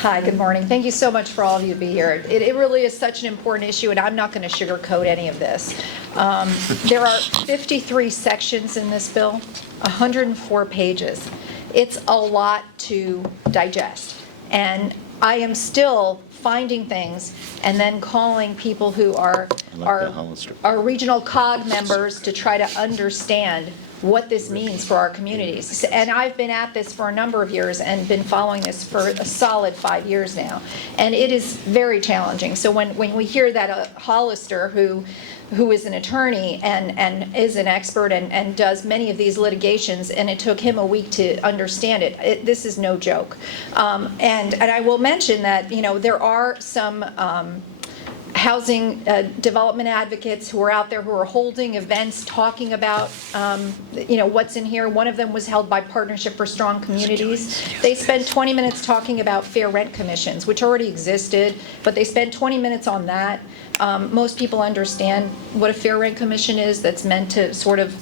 Hi, good morning. Thank you so much for all of you to be here. It really is such an important issue, and I'm not going to sugarcoat any of this. There are 53 sections in this bill, 104 pages. It's a lot to digest, and I am still finding things and then calling people who are regional COG members to try to understand what this means for our communities. And I've been at this for a number of years and been following this for a solid 5 years now. And it is very challenging. So when we hear that Hollister, who is an attorney and is an expert and does many of these litigations, and it took him a week to understand it, this is no joke. And I will mention that, there are some housing development advocates who are out there who are holding events talking about what's in here. One of them was held by Partnership for Strong Communities. They spent 20 minutes talking about fair rent commissions, which already existed, but they spent 20 minutes on that. Most people understand what a fair rent commission is. That's meant to sort of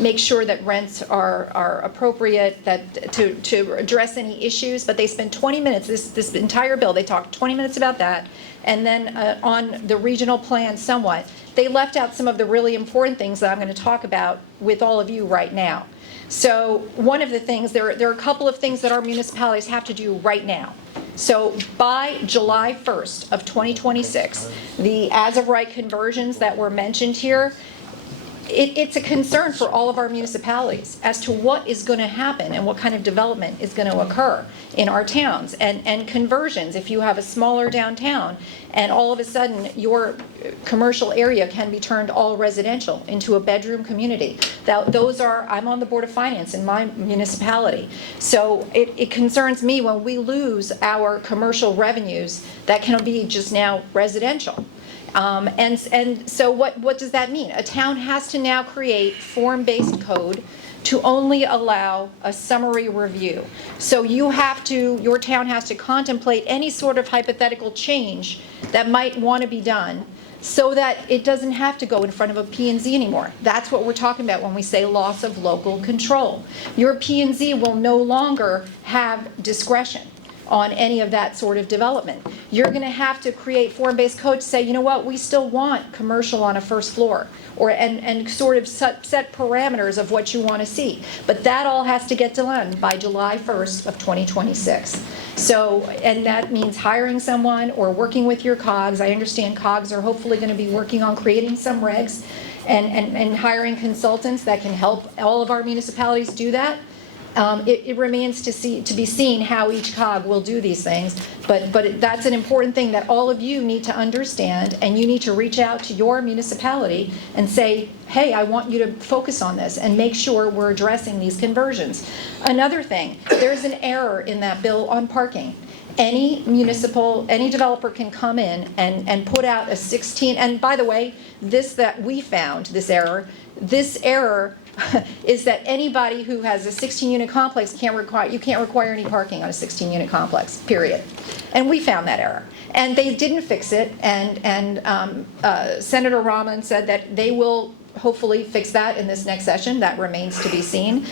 make sure that rents are appropriate, that to address any issues. But they spent 20 minutes, this entire bill, they talked 20 minutes about that. And then on the regional plan somewhat, they left out some of the really important things that I'm going to talk about with all of you right now. So one of the things, there are a couple of things that our municipalities have to do right now. So by July 1st of 2026, the as-of-right conversions that were mentioned here, it's a concern for all of our municipalities as to what is going to happen and what kind of development is going to occur in our towns. And conversions, if you have a smaller downtown and all of a sudden your commercial area can be turned all residential into a bedroom community. Those are, I'm on the Board of Finance in my municipality. So it concerns me when we lose our commercial revenues that can be just now residential. And so what does that mean? A town has to now create form-based code to only allow a summary review. So your town has to contemplate any sort of hypothetical change that might want to be done so that it doesn't have to go in front of a P&Z anymore. That's what we're talking about when we say loss of local control. Your P&Z will no longer have discretion on any of that sort of development. You're going to have to create form-based code to say, you know what, we still want commercial on a first floor, and sort of set parameters of what you want to see. But that all has to get done by July 1st of 2026. So, and that means hiring someone or working with your COGs. I understand COGs are hopefully going to be working on creating some regs and hiring consultants that can help all of our municipalities do that. It remains to be seen how each COG will do these things, but that's an important thing that all of you need to understand, and you need to reach out to your municipality and say, hey, I want you to focus on this and make sure we're addressing these conversions. Another thing, there's an error in that bill on parking. Any developer can come in and put out a 16, and by the way, this error is that anybody who has a 16-unit complex can't require any parking on a 16-unit complex, period. And we found that error. And they didn't fix it, and Senator Rahman said that they will hopefully fix that in this next session. That remains to be seen.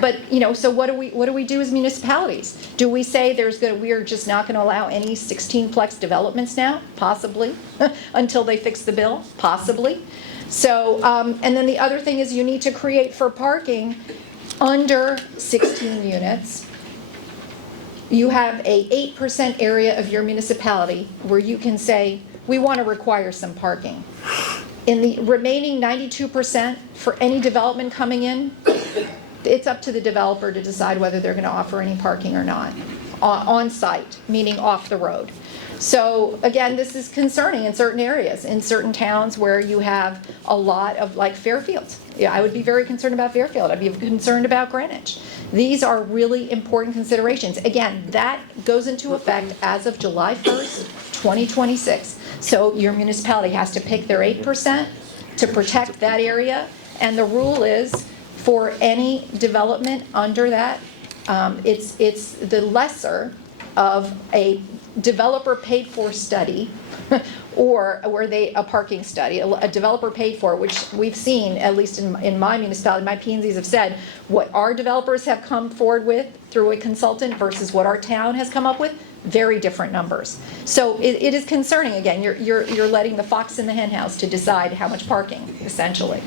But so what do we do as municipalities? Do we say we're just not going to allow any 16-plex developments now? Possibly. Until they fix the bill? Possibly. So, and then the other thing is you need to create for parking under 16 units. You have a 8% area of your municipality where you can say, we want to require some parking. In the remaining 92% for any development coming in, it's up to the developer to decide whether they're going to offer any parking or not, on site, meaning off the road. So again, this is concerning in certain areas, in certain towns where you have a lot of, like Fairfield. Yeah, I would be very concerned about Fairfield. I'd be concerned about Greenwich. These are really important considerations. Again, that goes into effect as of July 1st, 2026. So your municipality has to pick their 8% to protect that area. And the rule is for any development under that, it's the lesser of a developer paid for study or a parking study, a developer paid for, which we've seen, at least in my municipality, my P&Zs have said, what our developers have come forward with through a consultant versus what our town has come up with, very different numbers. So it is concerning. Again, you're letting the fox in the hen house to decide how much parking, essentially.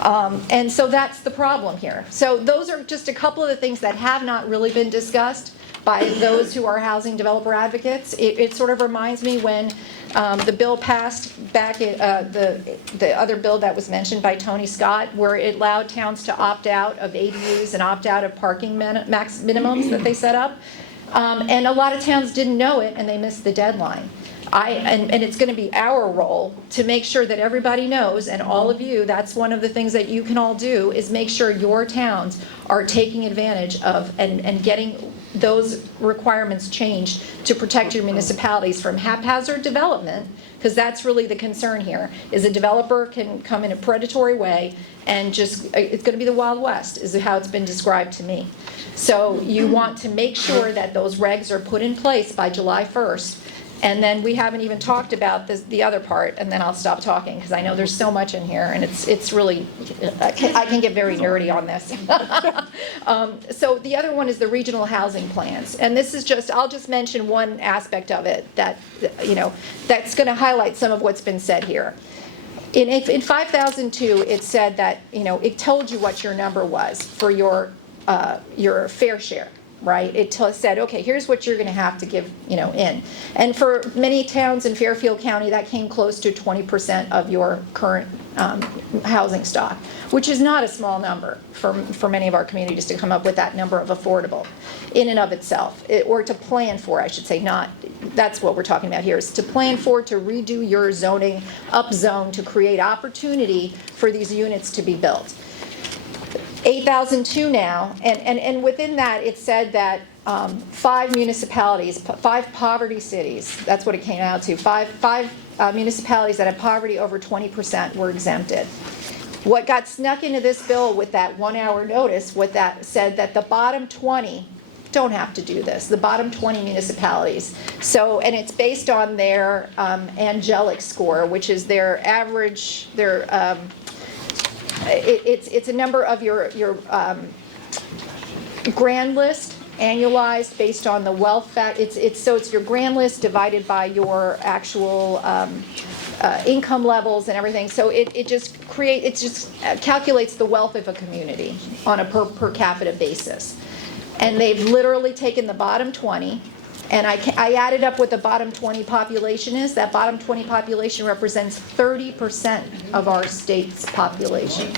And so that's the problem here. So those are just a couple of the things that have not really been discussed by those who are housing developer advocates. It sort of reminds me when the bill passed back, the other bill that was mentioned by Tony Scott, where it allowed towns to opt out of ADUs and opt out of parking max minimums that they set up. And a lot of towns didn't know it, and they missed the deadline. And it's going to be our role to make sure that everybody knows, and all of you, that's one of the things that you can all do, is make sure your towns are taking advantage of and getting those requirements changed to protect your municipalities from haphazard development, because that's really the concern here, is a developer can come in a predatory way and just, it's going to be the Wild West, is how it's been described to me. So you want to make sure that those regs are put in place by July 1st. And then we haven't even talked about the other part, and then I'll stop talking because I know there's so much in here, and it's really, I can get very nerdy on this. So the other one is the regional housing plans, and this is just, I'll just mention one aspect of it that, that's going to highlight some of what's been said here. In 5002, it said that, it told you what your number was for your fair share. right? It said, okay, here's what you're going to have to give, in. And for many towns in Fairfield County, that came close to 20% of your current housing stock, which is not a small number for many of our communities to come up with that number of affordable in and of itself, or to plan for, I should say, not, that's what we're talking about here, is to plan for, to redo your zoning, up zone, to create opportunity for these units to be built. 8,002 now, and within that, it said that 5 municipalities, 5 poverty cities, that's what it came out to, five municipalities that have poverty over 20% were exempted. What got snuck into this bill with that 1-hour notice, what that said that the bottom 20 don't have to do this, the bottom 20 municipalities. So, and it's based on their angelic score, which is their average, it's a number of your grand list annualized based on the wealth fact. It's your grand list divided by your actual income levels and everything. So it just calculates the wealth of a community on a per capita basis. And they've literally taken the bottom 20, and I added up what the bottom 20 population is. That bottom 20 population represents 30% of our state's population.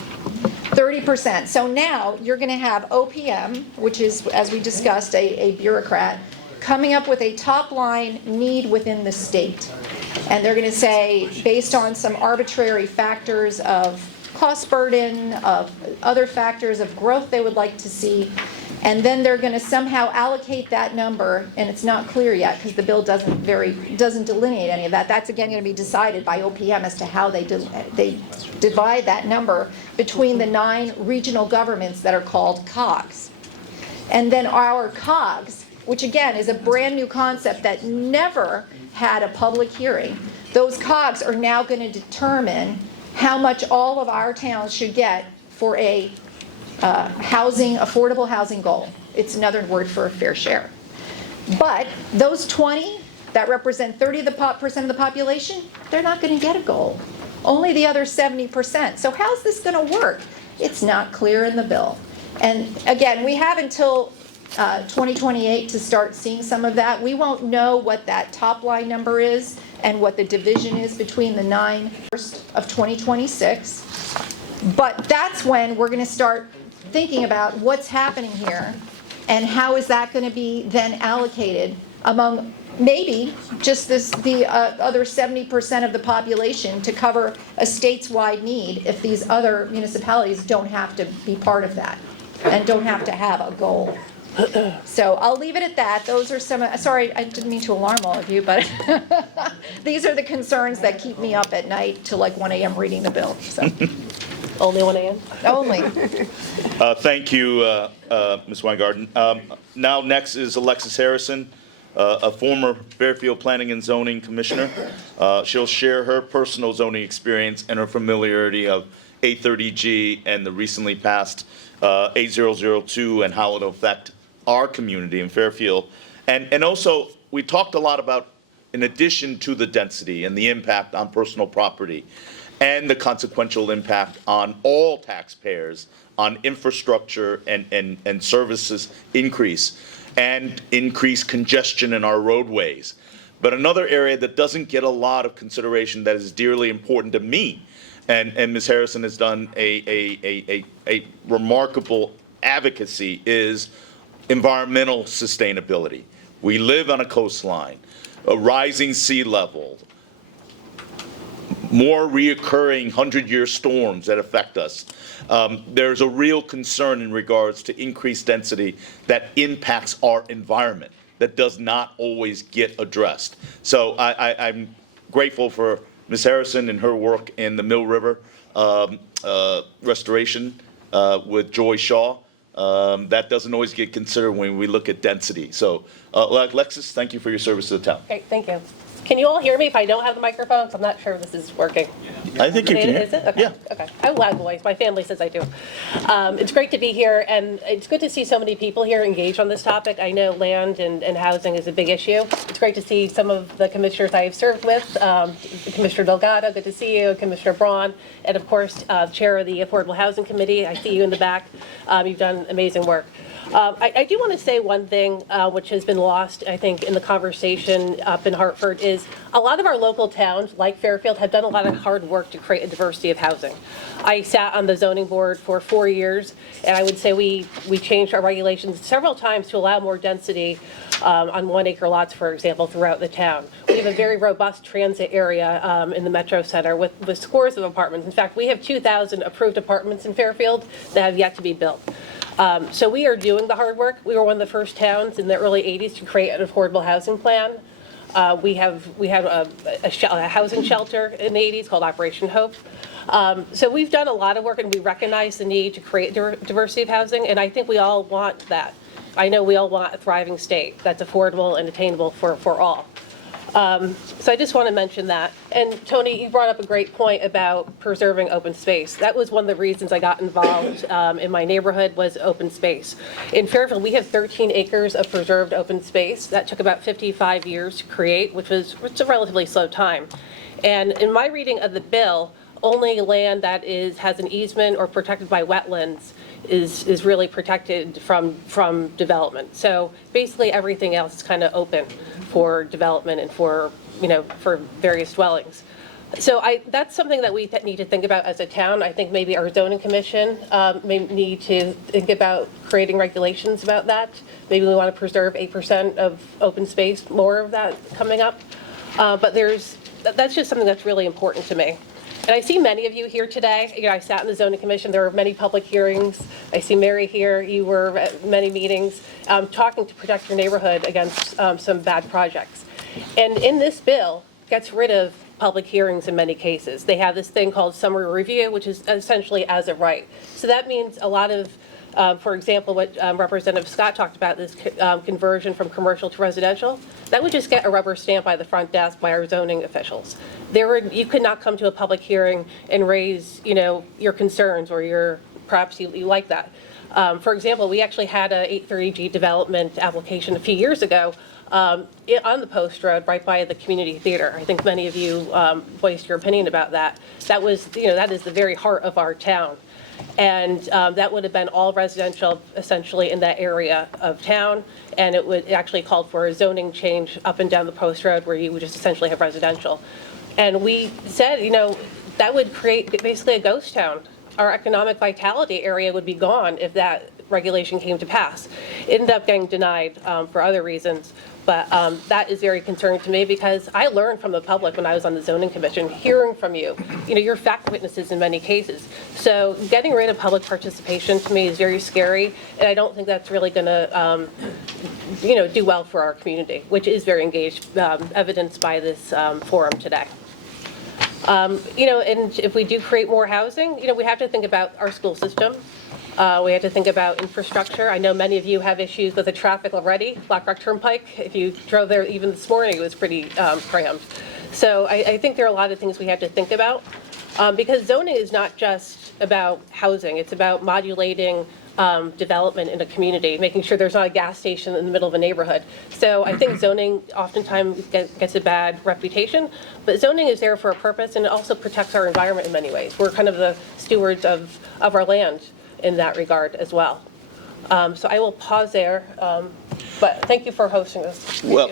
30%. So now you're going to have OPM, which is, as we discussed, a bureaucrat, coming up with a top line need within the state. And they're going to say, based on some arbitrary factors of cost burden, of other factors of growth they would like to see, and then they're going to somehow allocate that number, and it's not clear yet because the bill doesn't delineate any of that. That's again going to be decided by OPM as to how they divide that number between the 9 regional governments that are called COGS. And then our COGS, which again is a brand new concept that never had a public hearing, those COGS are now going to determine how much all of our towns should get for a affordable housing goal. It's another word for a fair share. But those 20 that represent 30% of the population, they're not going to get a goal. Only the other 70%. So how's this going to work? It's not clear in the bill. And again, we have until 2028 to start seeing some of that. We won't know what that top line number is and what the division is between the 9 of 2026. But that's when we're going to start thinking about what's happening here and how is that going to be then allocated among maybe just the other 70% of the population to cover a statewide need if these other municipalities don't have to be part of that and don't have to have a goal. So I'll leave it at that. Those are some, sorry, I didn't mean to alarm all of you, but these are the concerns that keep me up at night till like 1 a.m. reading the bill. So. Only 1 a.m.? Only. Thank you, Ms. Weingarten. Now next is Alexis Harrison, a former Fairfield Planning and Zoning Commissioner. She'll share her personal zoning experience and her familiarity of 830G and the recently passed 8002 and how it'll affect our community in Fairfield. And also, we talked a lot about, in addition to the density and the impact on personal property, and the consequential impact on all taxpayers on infrastructure and services increase, and increased congestion in our roadways. But another area that doesn't get a lot of consideration that is dearly important to me, and Ms. Harrison has done a remarkable advocacy, is environmental sustainability. We live on a coastline, a rising sea level, more reoccurring 100-year storms that affect us. There's a real concern in regards to increased density that impacts our environment that does not always get addressed. So I'm grateful for Ms. Harrison and her work in the Mill River restoration with Joy Shaw. That doesn't always get considered when we look at density. So Alexis, thank you for your service to the town. Great, thank you. Can you all hear me if I don't have the microphone? 'Cause I'm not sure if this is working. I think you can hear. Is it? Okay. Yeah. Okay. I have a loud voice. My family says I do. It's great to be here, and it's good to see so many people here engaged on this topic. I know land and housing is a big issue. It's great to see some of the commissioners I have served with, Commissioner Delgado, good to see you, Commissioner Braun, and of course, Chair of the Affordable Housing Committee. I see you in the back. You've done amazing work. I do want to say one thing which has been lost, I think, in the conversation up in Hartford is a lot of our local towns, like Fairfield, have done a lot of hard work to create a diversity of housing. I sat on the zoning board for 4 years, and I would say we changed our regulations several times to allow more density on 1-acre lots, for example, throughout the town. We have a very robust transit area in the Metro Center with scores of apartments. In fact, we have 2,000 approved apartments in Fairfield that have yet to be built. So we are doing the hard work. We were one of the first towns in the early 80s to create an affordable housing plan. We had a housing shelter in the 80s called Operation Hope. So we've done a lot of work, and we recognize the need to create diversity of housing, and I think we all want that. I know we all want a thriving state that's affordable and attainable for all. So I just want to mention that. And Tony, you brought up a great point about preserving open space. That was one of the reasons I got involved in my neighborhood was open space. In Fairfield, we have 13 acres of preserved open space. That took about 55 years to create, which was a relatively slow time. And in my reading of the bill, only land that has an easement or protected by wetlands is really protected from development. So basically everything else is kind of open for development and for various dwellings. So that's something that we need to think about as a town. I think maybe our zoning commission may need to think about creating regulations about that. Maybe we want to preserve 8% of open space, more of that coming up. But that's just something that's really important to me. And I see many of you here today. I sat in the zoning commission. There were many public hearings. I see Mary here. You were at many meetings talking to protect your neighborhood against some bad projects. And in this bill, gets rid of public hearings in many cases. They have this thing called summary review, which is essentially as a right. So that means a lot of, for example, what Representative Scott talked about, this conversion from commercial to residential, that would just get a rubber stamp by the front desk by our zoning officials. You could not come to a public hearing and raise, your concerns or perhaps you like that. For example, we actually had a 830G development application a few years ago on the post road right by the community theater. I think many of you voiced your opinion about that. That was, that is the very heart of our town. And that would have been all residential essentially in that area of town. And it actually called for a zoning change up and down the post road where you would just essentially have residential. And we said, that would create basically a ghost town. Our economic vitality area would be gone if that regulation came to pass. It ended up getting denied for other reasons. But that is very concerning to me because I learned from the public when I was on the zoning commission, hearing from you. You're fact witnesses in many cases. So getting rid of public participation to me is very scary, and I don't think that's really going to, do well for our community, which is very engaged, evidenced by this forum today. And if we do create more housing, we have to think about our school system. We have to think about infrastructure. I know many of you have issues with the traffic already. Black Rock Turnpike, if you drove there even this morning, it was pretty crammed. So I think there are a lot of things we have to think about because zoning is not just about housing. It's about modulating development in a community, making sure there's not a gas station in the middle of a neighborhood. So I think zoning oftentimes gets a bad reputation, but zoning is there for a purpose and it also protects our environment in many ways. We're kind of the stewards of our land in that regard as well. So I will pause there, but thank you for hosting us. Well,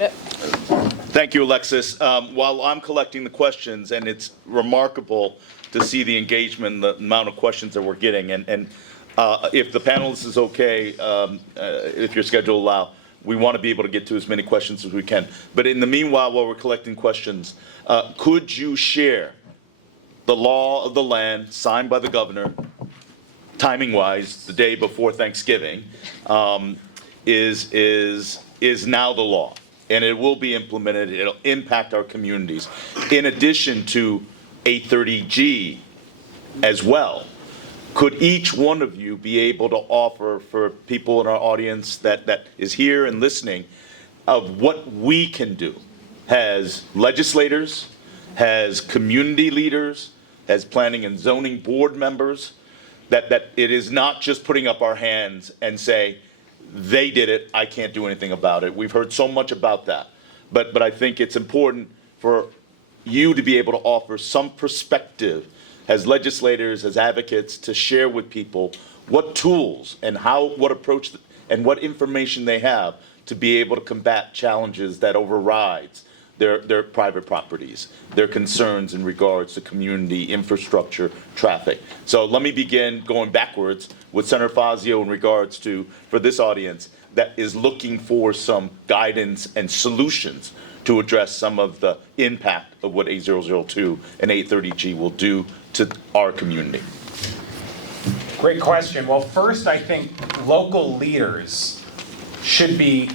thank you, Alexis. While I'm collecting the questions, and it's remarkable to see the engagement, the amount of questions that we're getting, and if the panelists is okay, if your schedule allow, we want to be able to get to as many questions as we can. But in the meanwhile, while we're collecting questions, could you share the law of the land signed by the governor, timing-wise, the day before Thanksgiving, is now the law, and it will be implemented. It'll impact our communities. In addition to 830G as well, could each one of you be able to offer for people in our audience that is here and listening of what we can do has legislators, has community leaders, has planning and zoning board members, that it is not just putting up our hands and say, they did it, I can't do anything about it. We've heard so much about that. But I think it's important for you to be able to offer some perspective as legislators, as advocates, to share with people what tools and what approach and what information they have to be able to combat challenges that overrides their private properties, their concerns in regards to community infrastructure, traffic. So let me begin going backwards with Senator Fazio in regards to, for this audience, that is looking for some guidance and solutions to address some of the impact of what 8002 and 830G will do to our community. Great question. Well, first, I think local leaders should be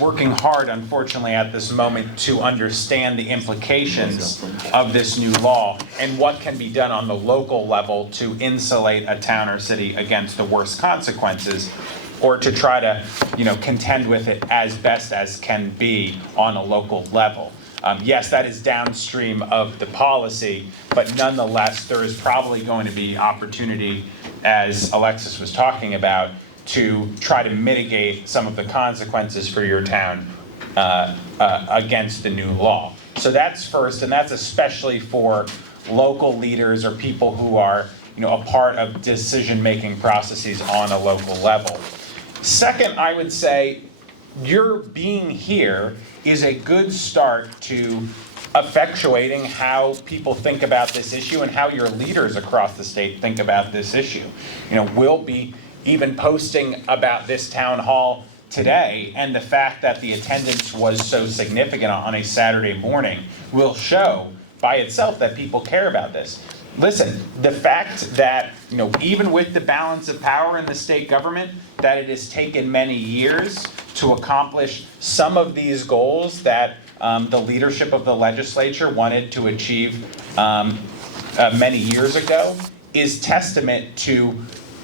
working hard, unfortunately, at this moment to understand the implications of this new law and what can be done on the local level to insulate a town or city against the worst consequences, or to try to, contend with it as best as can be on a local level. Yes, that is downstream of the policy, but nonetheless, there is probably going to be opportunity, as Alexis was talking about, to try to mitigate some of the consequences for your town against the new law. So that's first, and that's especially for local leaders or people who are, a part of decision-making processes on a local level. Second, I would say your being here is a good start to effectuating how people think about this issue and how your leaders across the state think about this issue. We'll be even posting about this town hall today, and the fact that the attendance was so significant on a Saturday morning will show by itself that people care about this. Listen, the fact that, even with the balance of power in the state government, that it has taken many years to accomplish some of these goals that the leadership of the legislature wanted to achieve many years ago is testament to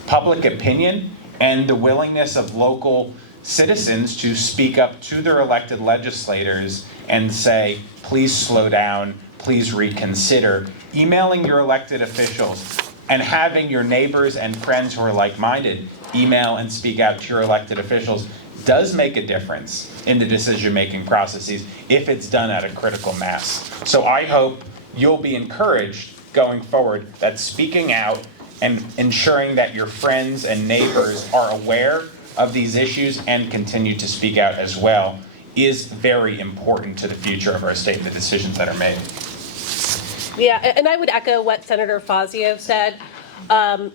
public opinion and the willingness of local citizens to speak up to their elected legislators and say, please slow down, please reconsider. Emailing your elected officials and having your neighbors and friends who are like-minded email and speak out to your elected officials does make a difference in the decision-making processes if it's done at a critical mass. So I hope you'll be encouraged going forward that speaking out and ensuring that your friends and neighbors are aware of these issues and continue to speak out as well is very important to the future of our state and the decisions that are made. Yeah, and I would echo what Senator Fazio said. I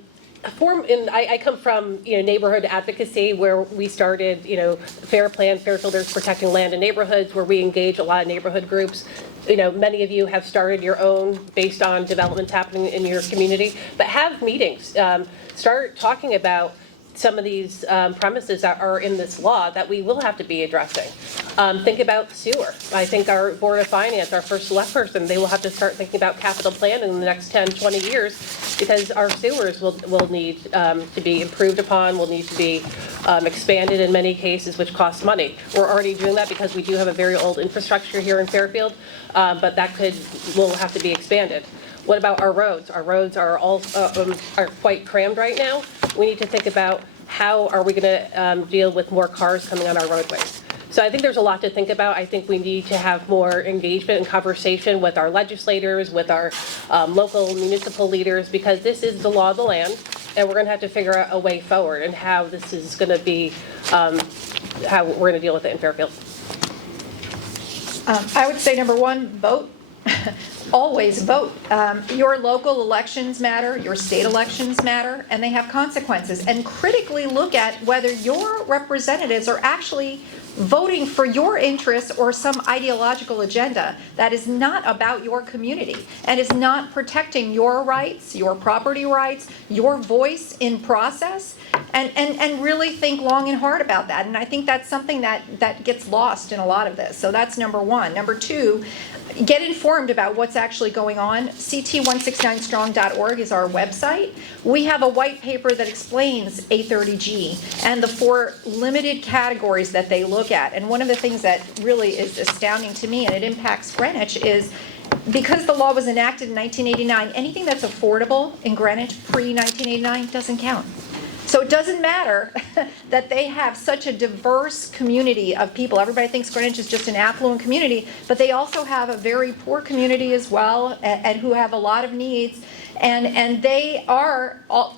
come from neighborhood advocacy, where we started Fair Plan, Fair Filters, Protecting Land and Neighborhoods, where we engage a lot of neighborhood groups. Many of you have started your own based on developments happening in your community, but have meetings. Start talking about some of these premises that are in this law that we will have to be addressing. Think about sewer. I think our Board of Finance, our first select person, they will have to start thinking about capital planning in the next 10, 20 years, because our sewers will need to be improved upon, will need to be expanded in many cases, which costs money. We're already doing that because we do have a very old infrastructure here in Fairfield, but that will have to be expanded. What about our roads? Our roads are quite crammed right now. We need to think about how are we going to deal with more cars coming on our roadways. So I think there's a lot to think about. I think we need to have more engagement and conversation with our legislators, with our local municipal leaders, because this is the law of the land, and we're going to have to figure out a way forward and how this is going to be, how we're going to deal with it in Fairfield. I would say number one, vote. Always vote. Your local elections matter, your state elections matter, and they have consequences. And critically look at whether your representatives are actually voting for your interests or some ideological agenda that is not about your community and is not protecting your rights, your property rights, your voice in process. and really think long and hard about that. And I think that's something that gets lost in a lot of this. So that's number one. Number two, get informed about what's actually going on. CT169strong.org is our website. We have a white paper that explains 830G and the 4 limited categories that they look at. And one of the things that really is astounding to me, and it impacts Greenwich, is because the law was enacted in 1989, anything that's affordable in Greenwich pre-1989 doesn't count. So it doesn't matter that they have such a diverse community of people. Everybody thinks Greenwich is just an affluent community, but they also have a very poor community as well, and who have a lot of needs. And they are all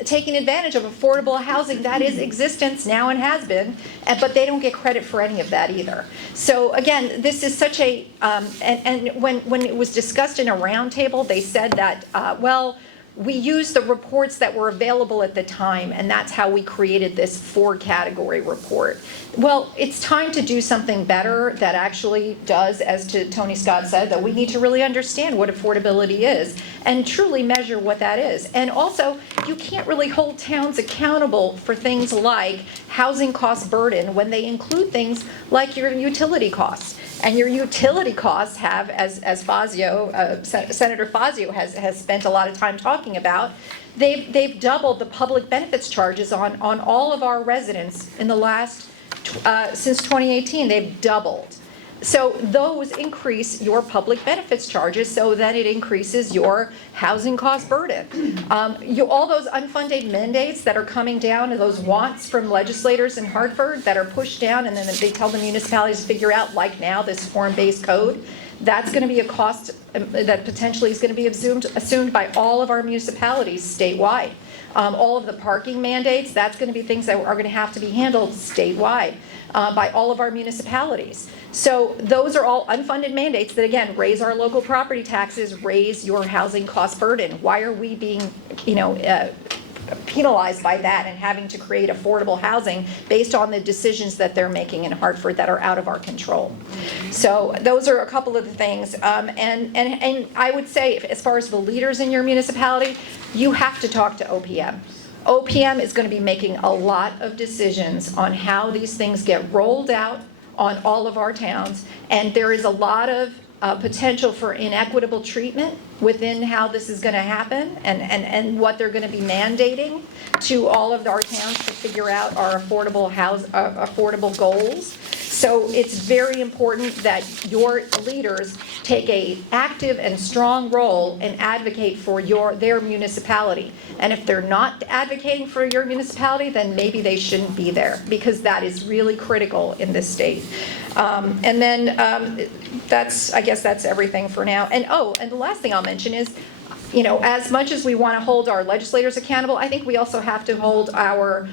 taking advantage of affordable housing that is existence now and has been, but they don't get credit for any of that either. So again, this is such a, and when it was discussed in a roundtable, they said that, well, we used the reports that were available at the time, and that's how we created this 4-category report. Well, it's time to do something better that actually does, as Tony Scott said, that we need to really understand what affordability is and truly measure what that is. And also, you can't really hold towns accountable for things like housing cost burden when they include things like your utility costs. And your utility costs have, as Fazio, Senator Fazio has spent a lot of time talking about, they've doubled the public benefits charges on all of our residents in the last, since 2018, they've doubled. So those increase your public benefits charges so that it increases your housing cost burden. All those unfunded mandates that are coming down, and those wants from legislators in Hartford that are pushed down, and then they tell the municipalities to figure out, like now, this form-based code, that's going to be a cost that potentially is going to be assumed by all of our municipalities statewide. All of the parking mandates, that's going to be things that are going to have to be handled statewide by all of our municipalities. So those are all unfunded mandates that, again, raise our local property taxes, raise your housing cost burden. Why are we being, penalized by that and having to create affordable housing based on the decisions that they're making in Hartford that are out of our control? So those are a couple of the things. And I would say, as far as the leaders in your municipality, you have to talk to OPM. OPM is going to be making a lot of decisions on how these things get rolled out on all of our towns, and there is a lot of potential for inequitable treatment within how this is going to happen and what they're going to be mandating to all of our towns to figure out our affordable goals. So it's very important that your leaders take an active and strong role and advocate for their municipality. And if they're not advocating for your municipality, then maybe they shouldn't be there, because that is really critical in this state. And then I guess that's everything for now. And the last thing I'll mention is, as much as we want to hold our legislators accountable, I think we also have to hold our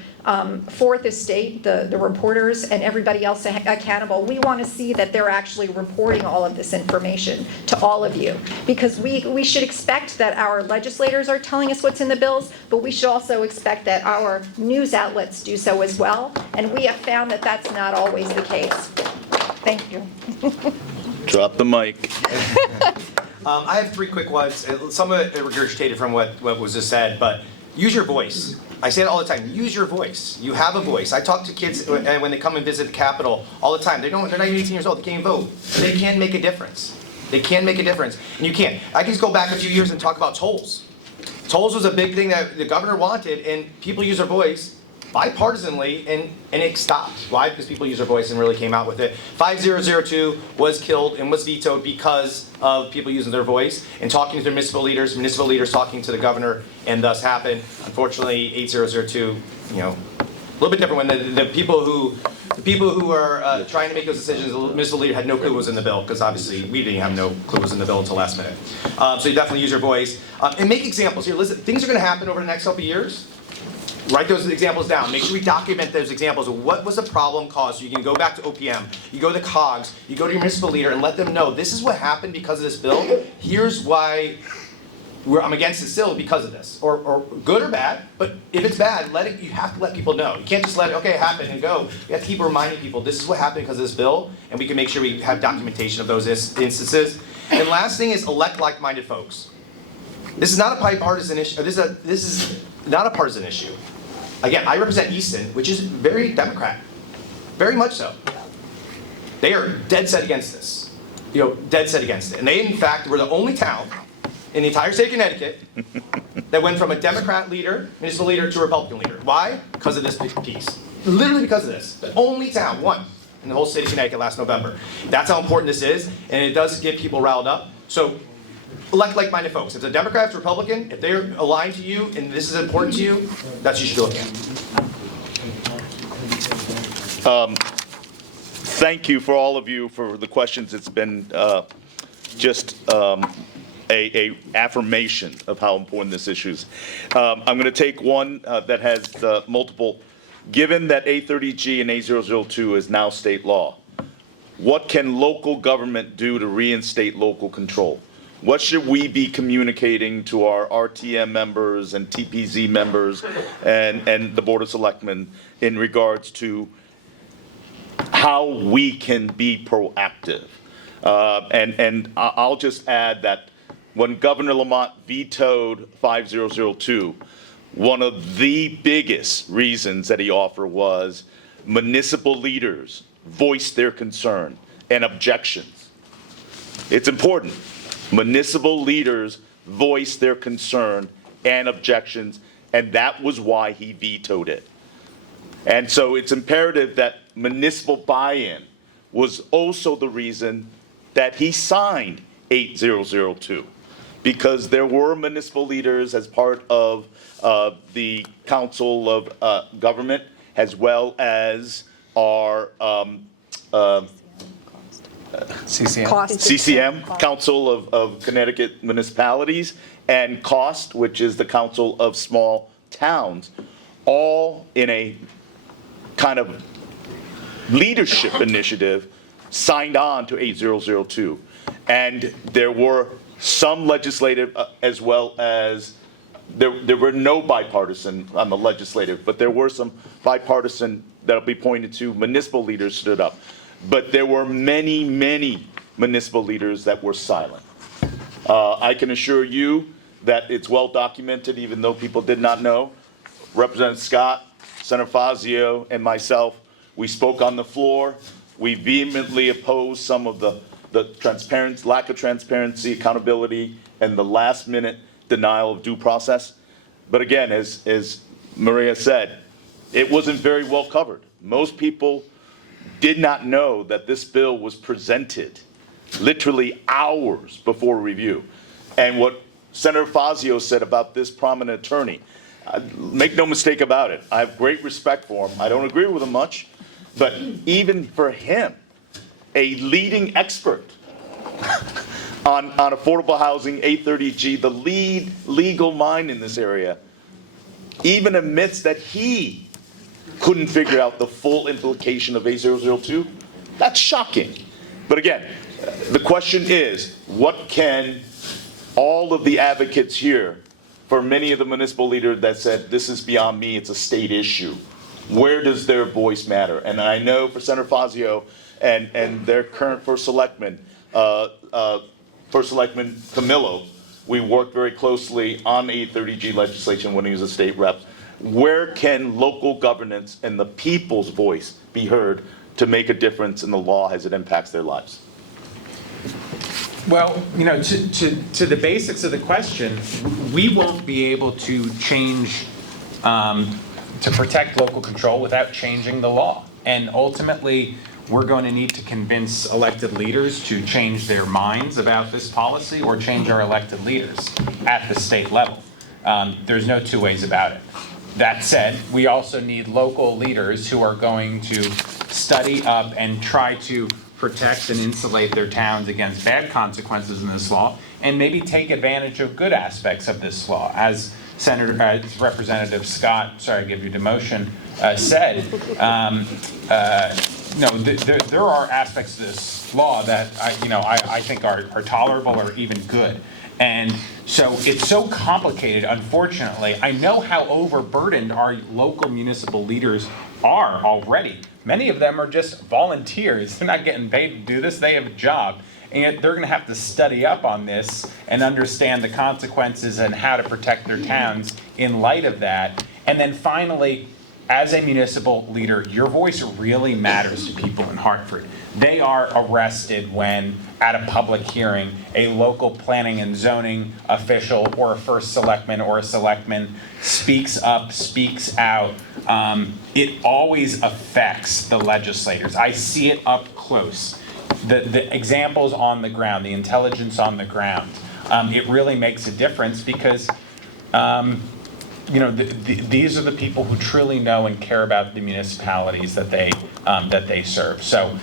fourth estate, the reporters, and everybody else accountable. We want to see that they're actually reporting all of this information to all of you, because we should expect that our legislators are telling us what's in the bills, but we should also expect that our news outlets do so as well. And we have found that that's not always the case. Thank you. Drop the mic. I have 3 quick ones. Some of it regurgitated from what was just said, but use your voice. I say it all the time. Use your voice. You have a voice. I talk to kids when they come and visit the Capitol all the time. They're not even 18 years old. They can't even vote. They can make a difference. They can make a difference. And you can't. I can just go back a few years and talk about tolls. Tolls was a big thing that the governor wanted, and people use their voice bipartisanly, and it stopped. Why? Because people used their voice and really came out with it. 5002 was killed and was vetoed because of people using their voice and talking to their municipal leaders talking to the governor, and thus happened. Unfortunately, 8002, a little bit different when the people who are trying to make those decisions, the municipal leader had no clue what was in the bill, because obviously we didn't have no clue what was in the bill until last minute. So you definitely use your voice. And make examples here. Listen, things are going to happen over the next couple of years. Write those examples down. Make sure we document those examples of what was the problem caused. So you can go back to OPM, you go to the COGS, you go to your municipal leader and let them know, this is what happened because of this bill. Here's why I'm against it still because of this. Or good or bad, but if it's bad, you have to let people know. You can't just let it happen and go. You have to keep reminding people, this is what happened because of this bill, and we can make sure we have documentation of those instances. And last thing is elect like-minded folks. This is not a bipartisan issue. This is not a partisan issue. Again, I represent Easton, which is very Democrat, very much so. They are dead set against this, dead set against it. And they, in fact, were the only town in the entire state of Connecticut that went from a Democrat leader, municipal leader, to a Republican leader. Why? Because of this piece. Literally because of this. The only town, one, in the whole state of Connecticut last November. That's how important this is, and it does get people riled up. So elect like-minded folks. If it's a Democrat, if it's a Republican, if they're aligned to you and this is important to you, that's what you should look at. Thank you for all of you for the questions. It's been just a affirmation of how important this issue is. I'm going to take one that has multiple. Given that A30G and A002 is now state law, what can local government do to reinstate local control? What should we be communicating to our RTM members and TPZ members and the Board of Selectmen in regards to how we can be proactive? And I'll just add that when Governor Lamont vetoed 5002, one of the biggest reasons that he offered was municipal leaders voiced their concern and objections. It's important. Municipal leaders voiced their concern and objections, and that was why he vetoed it. And so it's imperative that municipal buy-in was also the reason that he signed 8002, because there were municipal leaders as part of the Council of Government, as well as our CCM. CCM, Council of Connecticut Municipalities, and COST, which is the Council of Small Towns, all in a kind of leadership initiative signed on to 8002. And there were some legislative as well as there were no bipartisan on the legislative, but there were some bipartisan that'll be pointed to. Municipal leaders stood up. But there were many, many municipal leaders that were silent. I can assure you that it's well documented, even though people did not know. Representative Scott, Senator Fazio, and myself, we spoke on the floor. We vehemently opposed some of the transparency, lack of transparency, accountability, and the last-minute denial of due process. But again, as Maria said, it wasn't very well covered. Most people did not know that this bill was presented literally hours before review. And what Senator Fazio said about this prominent attorney, make no mistake about it, I have great respect for him. I don't agree with him much, but even for him, a leading expert on affordable housing, A30G, the lead legal mind in this area, even admits that he couldn't figure out the full implication of A002. That's shocking. But again, the question is, what can all of the advocates here, for many of the municipal leaders that said, this is beyond me, it's a state issue, where does their voice matter? And I know for Senator Fazio and their current First Selectman, First Selectman Camillo, we worked very closely on A30G legislation when he was a state rep. Where can local governance and the people's voice be heard to make a difference in the law as it impacts their lives? Well, to the basics of the question, we won't be able to change, to protect local control without changing the law. And ultimately, we're going to need to convince elected leaders to change their minds about this policy or change our elected leaders at the state level. There's no two ways about it. That said, we also need local leaders who are going to study up and try to protect and insulate their towns against bad consequences in this law, and maybe take advantage of good aspects of this law. As Representative Scott, sorry to give you demotion, said, there are aspects of this law that I think are tolerable or even good. And so it's so complicated, unfortunately. I know how overburdened our local municipal leaders are already. Many of them are just volunteers. They're not getting paid to do this. They have a job. And yet they're going to have to study up on this and understand the consequences and how to protect their towns in light of that. And then finally, as a municipal leader, your voice really matters to people in Hartford. They are arrested when, at a public hearing, a local planning and zoning official or a first selectman or a selectman speaks up, speaks out. It always affects the legislators. I see it up close. The examples on the ground, the intelligence on the ground, it really makes a difference because these are the people who truly know and care about the municipalities that they serve. So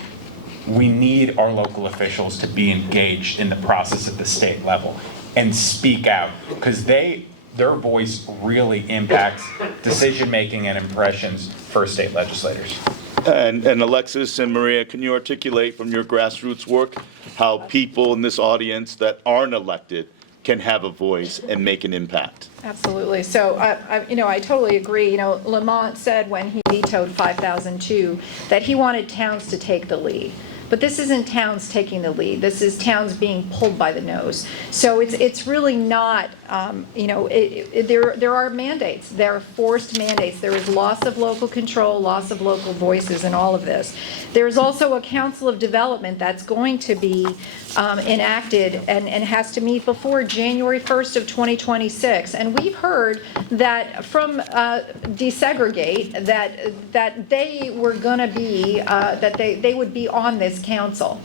we need our local officials to be engaged in the process at the state level and speak out, because their voice really impacts decision-making and impressions for state legislators. And Alexis and Maria, can you articulate from your grassroots work how people in this audience that aren't elected can have a voice and make an impact? Absolutely. So, I totally agree. Lamont said when he vetoed 5002 that he wanted towns to take the lead. But this isn't towns taking the lead. This is towns being pulled by the nose. So it's really not, there are mandates. There are forced mandates. There is loss of local control, loss of local voices in all of this. There's also a Council of Development that's going to be enacted and has to meet before January 1st of 2026. And we've heard that from Desegregate that they were going to be, that they would be on this council.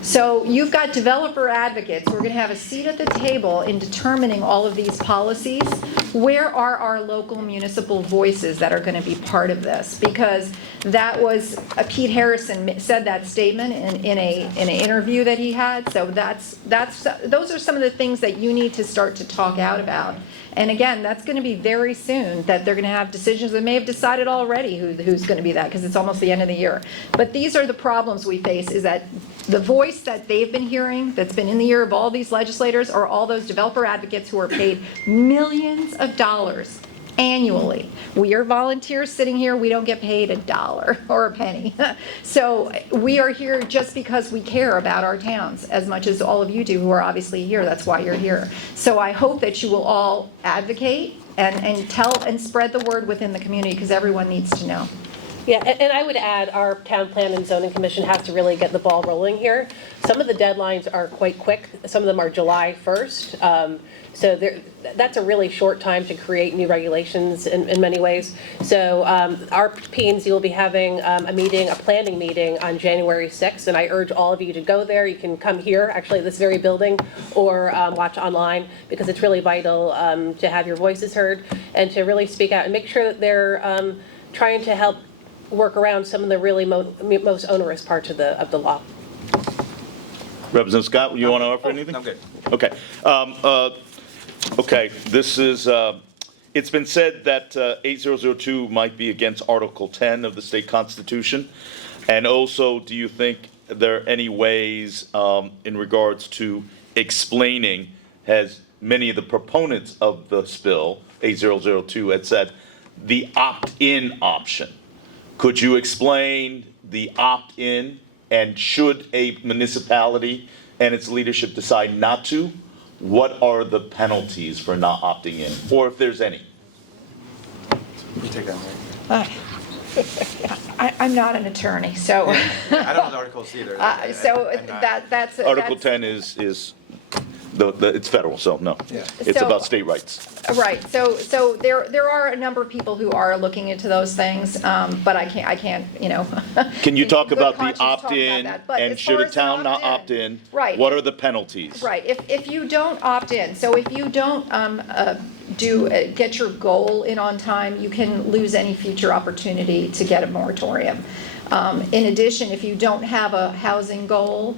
So you've got developer advocates who are going to have a seat at the table in determining all of these policies. Where are our local municipal voices that are going to be part of this? Because that was, Pete Harrison said that statement in an interview that he had. So those are some of the things that you need to start to talk out about. And again, that's going to be very soon that they're going to have decisions. They may have decided already who's going to be that, because it's almost the end of the year. But these are the problems we face, is that the voice that they've been hearing, that's been in the ear of all these legislators, are all those developer advocates who are paid millions of dollars annually. We are volunteers sitting here. We don't get paid $1 or a penny. So we are here just because we care about our towns as much as all of you do who are obviously here. That's why you're here. So I hope that you will all advocate and tell and spread the word within the community, because everyone needs to know. Yeah, and I would add, our Town Plan and Zoning Commission has to really get the ball rolling here. Some of the deadlines are quite quick. Some of them are July 1st. So that's a really short time to create new regulations in many ways. So our P&Z will be having a planning meeting on January 6th, and I urge all of you to go there. You can come here, actually, this very building, or watch online, because it's really vital to have your voices heard and to really speak out and make sure that they're trying to help work around some of the really most onerous parts of the law. Representative Scott, you want to offer anything? I'm good. Okay. Okay, this is, it's been said that 8002 might be against Article 10 of the state constitution. And also, do you think there are any ways in regards to explaining, as many of the proponents of the spill, 8002, had said, the opt-in option? Could you explain the opt-in, and should a municipality and its leadership decide not to, what are the penalties for not opting in, or if there's any? You take that one. I'm not an attorney, so. I don't know the articles either. So I'm not- that's. Article 10 is it's federal, so no. Yeah. It's So- about state rights. Right, so there are a number of people who are looking into those things, but I can't, Can you talk Good about the conscience talk about opt-in, that. But and as should far a as town not opt-in, opt in? right. What are the penalties? Right, if you don't opt in, so if you don't get your goal in on time, you can lose any future opportunity to get a moratorium. In addition, if you don't have a housing goal,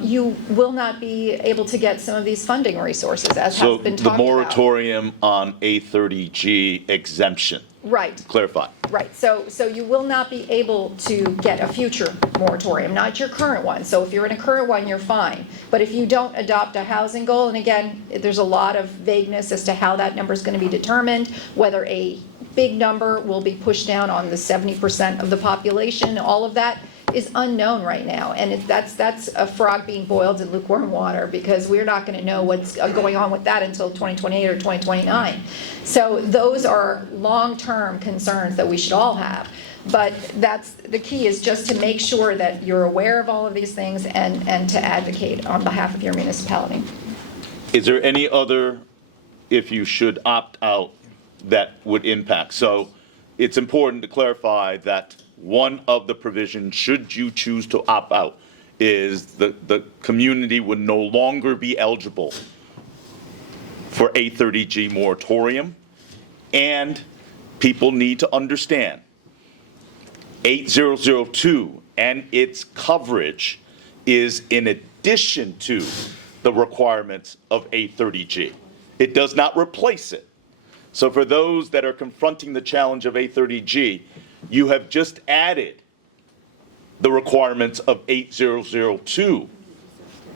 you will not be able to get some of these funding resources, as So has been the talked about. moratorium on A30G exemption, Right. clarify. Right, so you will not be able to get a future moratorium, not your current one. So if you're in a current one, you're fine. But if you don't adopt a housing goal, and again, there's a lot of vagueness as to how that number is going to be determined, whether a big number will be pushed down on the 70% of the population, all of that is unknown right now. And that's a frog being boiled in lukewarm water, because we're not going to know what's going on with that until 2028 or 2029. So those are long-term concerns that we should all have. But that's, the key is just to make sure that you're aware of all of these things and to advocate on behalf of your municipality. Is there any other, if you should opt out, that would impact? So it's important to clarify that one of the provisions, should you choose to opt out, is the community would no longer be eligible for a 30G moratorium. And people need to understand 8002 and its coverage is in addition to the requirements of 830G. It does not replace it. So for those that are confronting the challenge of 830G, you have just added the requirements of 8002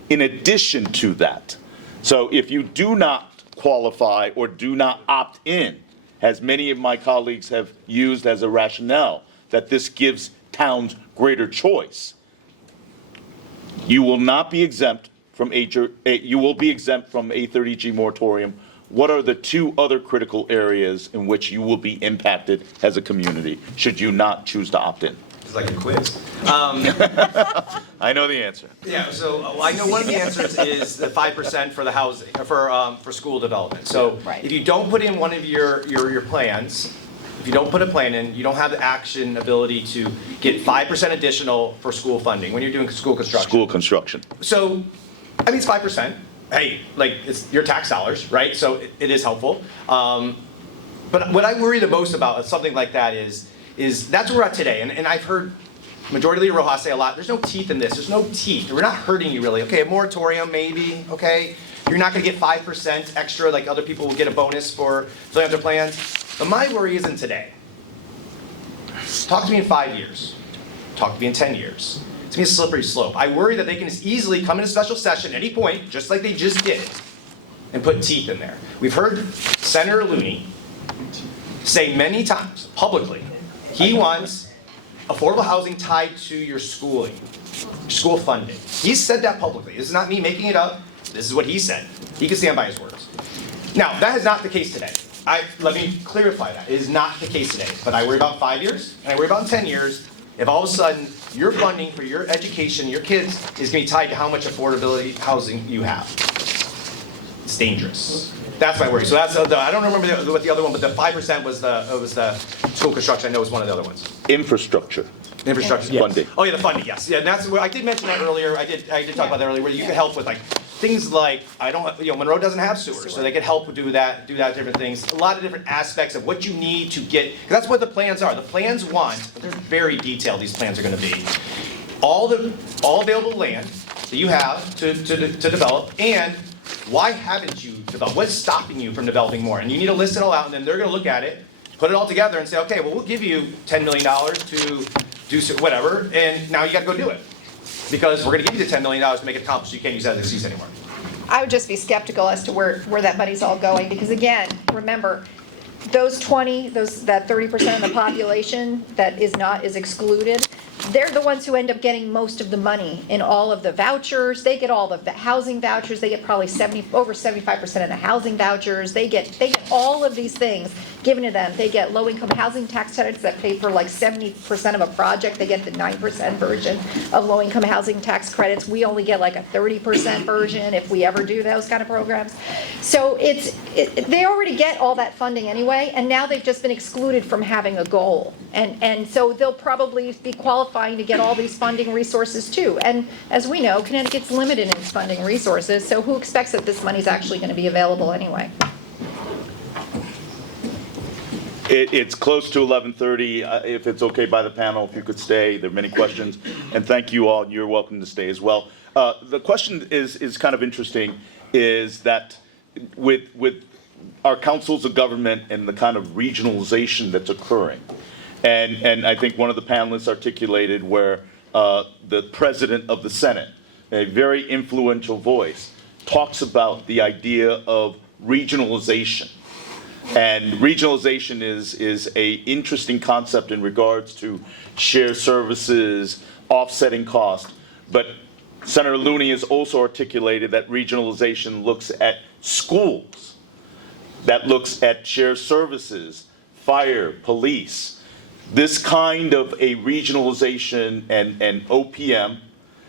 in addition to that. So if you do not qualify or do not opt in, as many of my colleagues have used as a rationale, that this gives towns greater choice, you will not be exempt from you will be exempt from 830G moratorium. What are the two other critical areas in which you will be impacted as a community should you not choose to opt in? It's like a quiz. I know the answer. Yeah, so I know one of the answers is the 5% for the housing, for school development. So Right. if you don't put in one of your plans, if you don't put a plan in, you don't have the action ability to get 5% additional for school funding when you're doing school construction. School construction. So, I mean, it's 5%. Hey, like, it's your tax dollars, right? So it is helpful. But what I worry the most about something like that is that's where we're at today. And I've heard Majority Leader Rojas say a lot, there's no teeth in this. There's no teeth. We're not hurting you really. Okay, a moratorium maybe, okay? You're not gonna get 5% extra like other people will get a bonus for filling out their plans. But my worry isn't today. Talk to me in 5 years. Talk to me in 10 years. It's gonna be a slippery slope. I worry that they can just easily come in a special session at any point, just like they just did, and put teeth in there. We've heard Senator Looney say many times publicly, he wants affordable housing tied to your schooling, school funding. He's said that publicly. This is not me making it up. This is what he said. He can stand by his words. Now, that is not the case today. Let me clarify that. It is not the case today. But I worry about 5 years, and I worry about 10 years, if all of a sudden your funding for your education, your kids, is going to be tied to how much affordability housing you have. It's dangerous. That's my worry. So that's I don't remember what the other one, but the 5% was the school construction. I know was one of the other ones. Infrastructure. Infrastructure. Yes. Funding. Oh yeah, the funding. Yes. Yeah, and that's where I did mention that earlier. I did talk about that earlier, where you could help with like things like Monroe doesn't have sewers, so they could help do that, different things. A lot of different aspects of what you need to get. Because that's what the plans are. The plans want, but they're very detailed. These plans are going to be all available land that you have to develop, and why haven't you developed? What's stopping you from developing more? And you need to list it all out, and then they're going to look at it, put it all together, and say, okay, well, we'll give you $10 million to do whatever, and now you got to go do it. Because we're going to give you the $10 million to make it accomplished. You can't use that as an excuse anymore. I would just be skeptical as to where that money's all going, because again, remember, that 30% of the population that is excluded, they're the ones who end up getting most of the money in all of the vouchers. They get all the housing vouchers. They get probably over 75% of the housing vouchers. They get all of these things given to them. They get low-income housing tax credits that pay for like 70% of a project. They get the 9% version of low-income housing tax credits. We only get like a 30% version if we ever do those kind of programs. So they already get all that funding anyway, and now they've just been excluded from having a goal. And so they'll probably be qualifying to get all these funding resources too. And as we know, Connecticut's limited in its funding resources, so who expects that this money's actually going to be available anyway? It's close to 11:30. If it's okay by the panel, if you could stay. There are many questions. And thank you all. You're welcome to stay as well. The question is kind of interesting, is that with our councils of government and the kind of regionalization that's occurring, and I think one of the panelists articulated where the president of the Senate, a very influential voice, talks about the idea of regionalization. And regionalization is a interesting concept in regards to shared services, offsetting cost. But Senator Looney has also articulated that regionalization looks at schools, that looks at shared services, fire, police. This kind of a regionalization and OPM,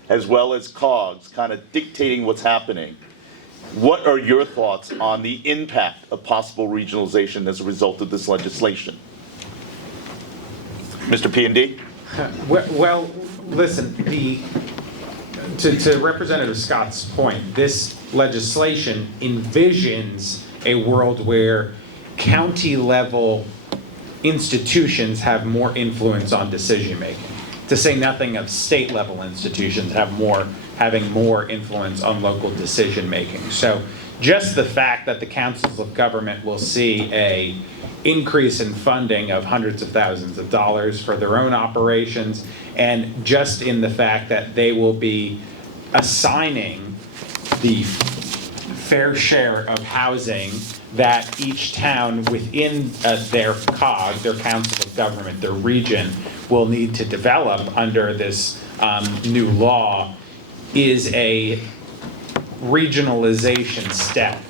as well as COGS, kind of dictating what's happening. What are your thoughts on the impact of possible regionalization as a result of this legislation? Mr. P&D? Well, listen, to Representative Scott's point, this legislation envisions a world where county-level institutions have more influence on decision-making, to say nothing of state-level institutions having more influence on local decision-making. So just the fact that the councils of government will see a increase in funding of hundreds of thousands of dollars for their own operations, and just in the fact that they will be assigning the fair share of housing that each town within their COG, their council of government, their region, will need to develop under this new law, is a regionalization step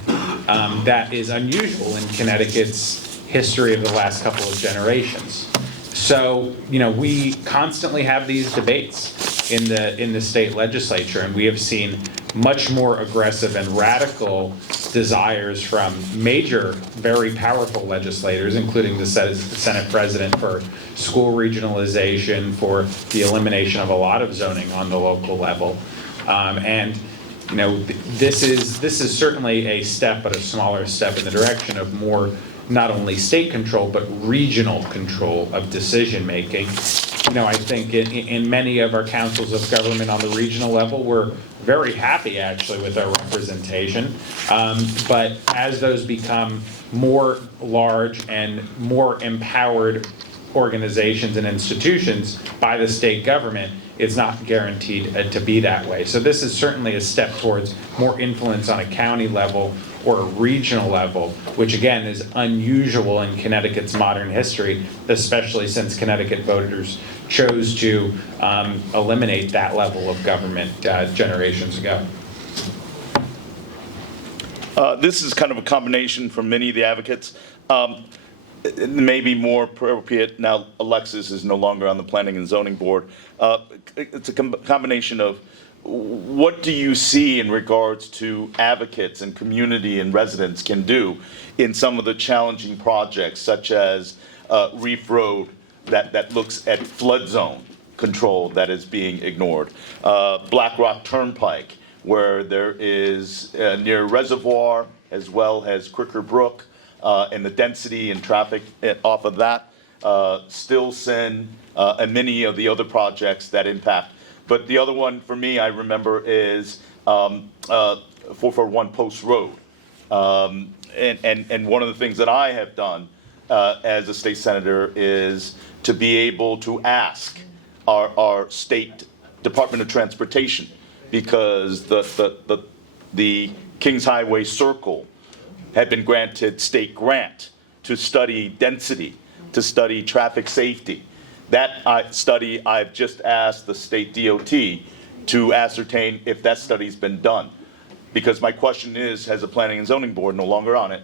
that is unusual in Connecticut's history of the last couple of generations. So, we constantly have these debates in the state legislature, and we have seen much more aggressive and radical desires from major, very powerful legislators, including the Senate President, for school regionalization, for the elimination of a lot of zoning on the local level. This is certainly a step, but a smaller step in the direction of more, not only state control, but regional control of decision making. I think in many of our councils of government on the regional level, we're very happy actually with our representation. But as those become more large and more empowered organizations and institutions by the state government, it's not guaranteed to be that way. So this is certainly a step towards more influence on a county level or a regional level, which again is unusual in Connecticut's modern history, especially since Connecticut voters chose to eliminate that level of government generations ago. This is kind of a combination from many of the advocates. It may be more appropriate now Alexis is no longer on the Planning and Zoning Board. It's a combination of what do you see in regards to advocates and community and residents can do in some of the challenging projects, such as Reef Road that looks at flood zone control that is being ignored, Black Rock Turnpike, where there is near Reservoir as well as Cricker Brook, and the density and traffic off of that, Stilson, and many of the other projects that impact. But the other one for me, I remember, is 441 Post Road. And one of the things that I have done as a state senator is to be able to ask our state Department of Transportation, because the Kings Highway Circle had been granted state grant to study density, to study traffic safety. That study, I've just asked the state DOT to ascertain if that study's been done. Because my question is, as a Planning and Zoning Board, no longer on it,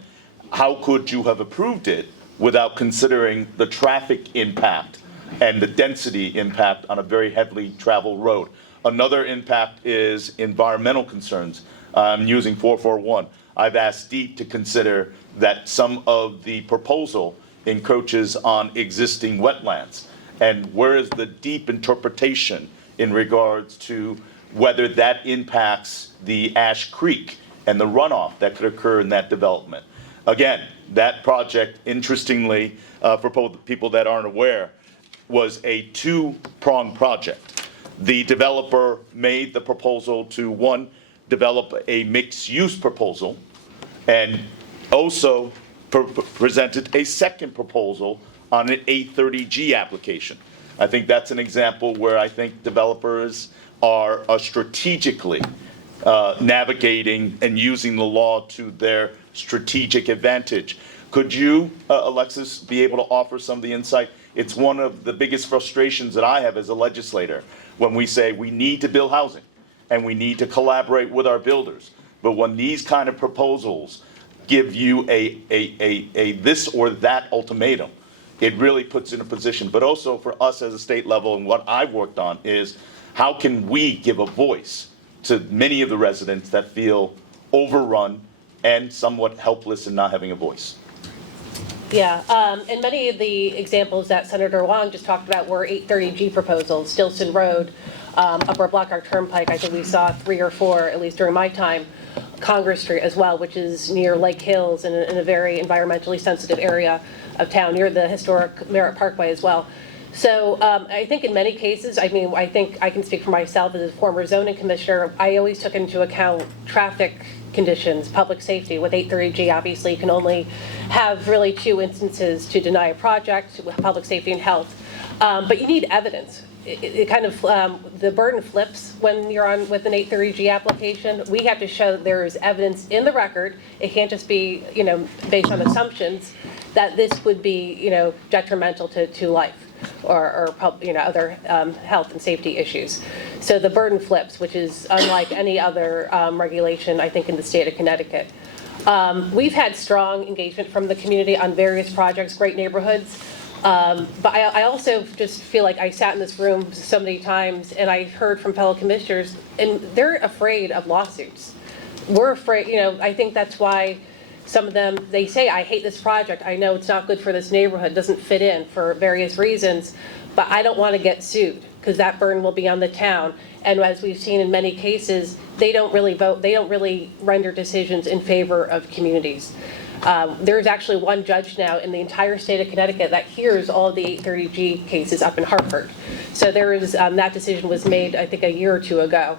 how could you have approved it without considering the traffic impact and the density impact on a very heavily traveled road? Another impact is environmental concerns. I'm using 441. I've asked DEEP to consider that some of the proposal encroaches on existing wetlands. And where is the DEEP interpretation in regards to whether that impacts the Ash Creek and the runoff that could occur in that development? Again, that project, interestingly, for people that aren't aware, was a two-pronged project. The developer made the proposal to, one, develop a mixed-use proposal, and also presented a second proposal on an 830G application. I think that's an example where I think developers are strategically navigating and using the law to their strategic advantage. Could you, Alexis, be able to offer some of the insight? It's one of the biggest frustrations that I have as a legislator, when we say we need to build housing and we need to collaborate with our builders. But when these kind of proposals give you a this or that ultimatum, it really puts in a position. But also for us as a state level, and what I've worked on is how can we give a voice to many of the residents that feel overrun and somewhat helpless in not having a voice. Yeah, and many of the examples that Senator Hwang just talked about were 830G proposals, Stilson Road, Upper Blackhawk Turnpike. I think we saw 3 or 4, at least during my time. Congress Street as well, which is near Lake Hills in a very environmentally sensitive area of town, near the historic Merritt Parkway as well. So I think in many cases, I mean, I think I can speak for myself as a former zoning commissioner, I always took into account traffic conditions, public safety. With 830G, obviously, you can only have really 2 instances to deny a project, with public safety and health. But you need evidence. It kind of, the burden flips when you're on with an 830G application. We have to show that there is evidence in the record. It can't just be, based on assumptions that this would be, detrimental to life or other health and safety issues. So the burden flips, which is unlike any other regulation, I think, in the state of Connecticut. We've had strong engagement from the community on various projects, great neighborhoods. But I also just feel like I sat in this room so many times and I heard from fellow commissioners, and they're afraid of lawsuits. We're afraid, I think that's why some of them, they say, I hate this project. I know it's not good for this neighborhood, doesn't fit in for various reasons, but I don't want to get sued because that burden will be on the town. And as we've seen in many cases, they don't really vote, they don't really render decisions in favor of communities. There's actually one judge now in the entire state of Connecticut that hears all of the 830G cases up in Hartford. So there is, that decision was made, I think, a year or 2 ago,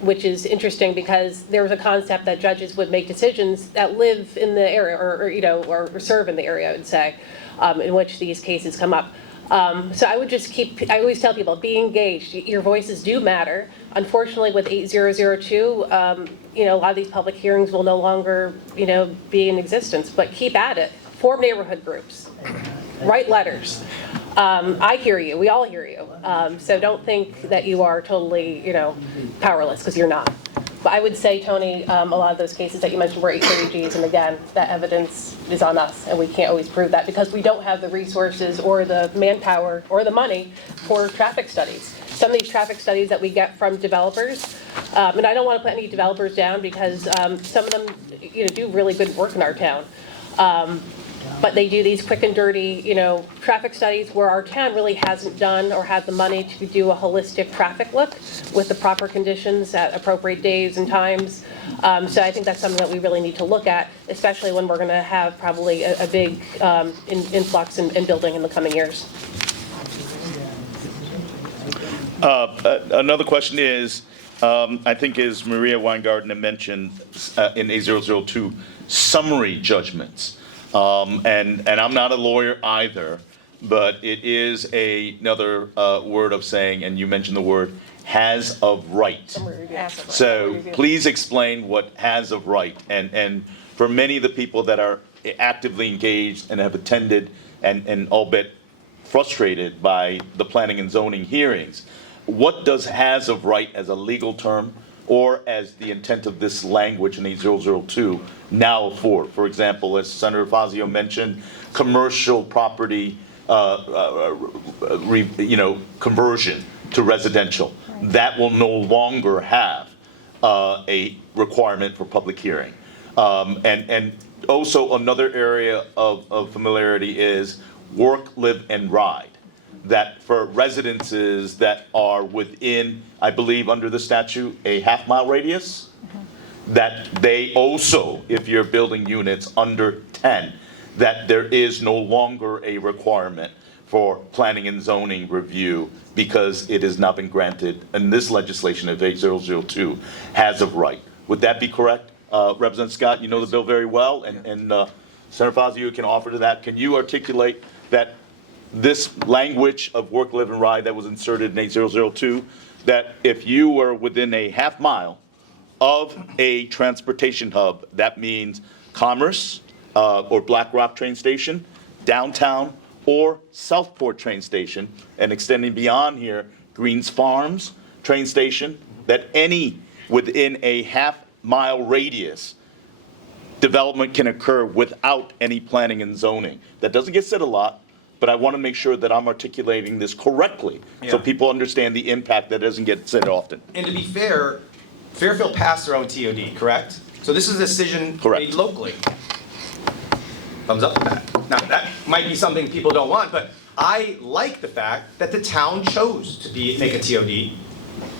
which is interesting because there was a concept that judges would make decisions that live in the area or serve in the area, I would say, in which these cases come up. So I would just I always tell people, be engaged. Your voices do matter. Unfortunately, with 8002, a lot of these public hearings will no longer, be in existence, but keep at it. Form neighborhood groups. Write letters. I hear you. We all hear you. So don't think that you are totally, powerless, because you're not. But I would say, Tony, a lot of those cases that you mentioned were 830Gs, and again, that evidence is on us, and we can't always prove that because we don't have the resources or the manpower or the money for traffic studies. Some of these traffic studies that we get from developers, and I don't want to put any developers down because some of them, do really good work in our town. But they do these quick and dirty, traffic studies where our town really hasn't done or had the money to do a holistic traffic look with the proper conditions at appropriate days and times. So I think that's something that we really need to look at, especially when we're going to have probably a big influx in building in the coming years. Another question is, I think as Maria Weingarten mentioned in A002, summary judgments. And I'm not a lawyer either, but it is another word of saying, and you mentioned the word, has of right. So please explain what has of right. And for many of the people that are actively engaged and have attended and all but frustrated by the planning and zoning hearings, what does has of right as a legal term or as the intent of this language in 8002 now afford? For example, as Senator Fazio mentioned, commercial property, conversion to residential. Right. That will no longer have a requirement for public hearing. And also another area of familiarity is work, live, and ride. That for residences that are within, I believe under the statute, a half-mile radius, that they also, if you're building units under 10, that there is no longer a requirement for planning and zoning review because it has not been granted in this legislation of 8002 has of right. Would that be correct? Representative Scott, you know the bill very well, and Senator Fazio, you can offer to that. Can you articulate that this language of work, live, and ride that was inserted in 8002, that if you were within a half mile of a transportation hub, that means Commerce or Black Rock train station, downtown, or Southport train station, and extending beyond here, Greens Farms train station, that any within a half-mile radius, development can occur without any planning and zoning. That doesn't get said a lot, but I want to make sure that I'm articulating this correctly so Yeah. people understand the impact that doesn't get said often. And to be fair, Fairfield passed their own TOD, correct? So this is a decision Correct. made locally. Thumbs up for that. Now, that might be something people don't want, but I like the fact that the town chose to make a TOD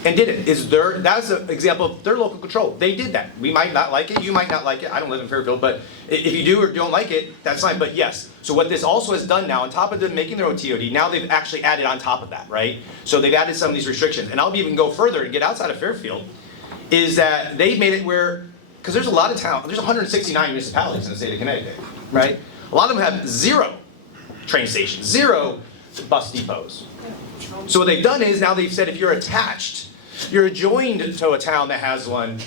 and did it. That's an example of their local control. They did that. We might not like it, you might not like it. I don't live in Fairfield, but if you do or don't like it, that's fine. But yes, so what this also has done now, on top of them making their own TOD, now they've actually added on top of that, right? So they've added some of these restrictions. And I'll even go further and get outside of Fairfield, is that they've made it where, because there's a lot of towns, there's 169 municipalities in the state of Connecticut, right? A lot of them have 0 train stations, 0 bus depots. So what they've done is now they've said if you're attached, you're adjoined to a town that has one,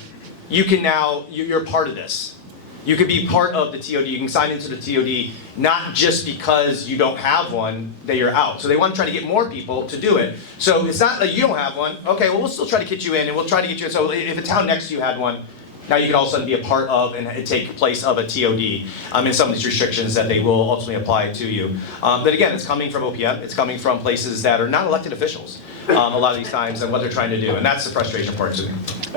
you can now, you're part of this. You could be part of the TOD, you can sign into the TOD, not just because you don't have one, that you're out. So they want to try to get more people to do it. So it's not like you don't have one, okay, well, we'll still try to get you in and we'll try to get you in. So if a town next to you had one, now you can all of a sudden be a part of and take place of a TOD in some of these restrictions that they will ultimately apply to you. But again, it's coming from OPM, it's coming from places that are not elected officials a lot of these times and what they're trying to do. And that's the frustration part to me.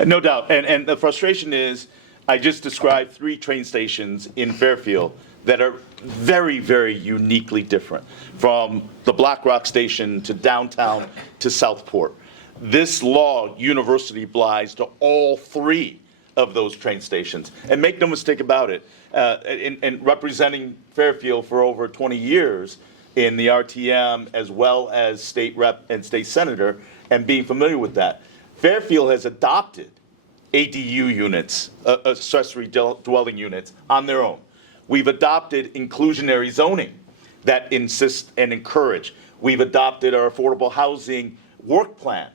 No doubt. And the frustration is, I just described 3 train stations in Fairfield that are very, very uniquely different, from the Black Rock station to downtown to Southport. This law universally applies to all 3 of those train stations. And make no mistake about it, in representing Fairfield for over 20 years in the RTM as well as state rep and state senator, and being familiar with that, Fairfield has adopted ADU units, accessory dwelling units, on their own. We've adopted inclusionary zoning that insists and encourage. We've adopted our affordable housing work plan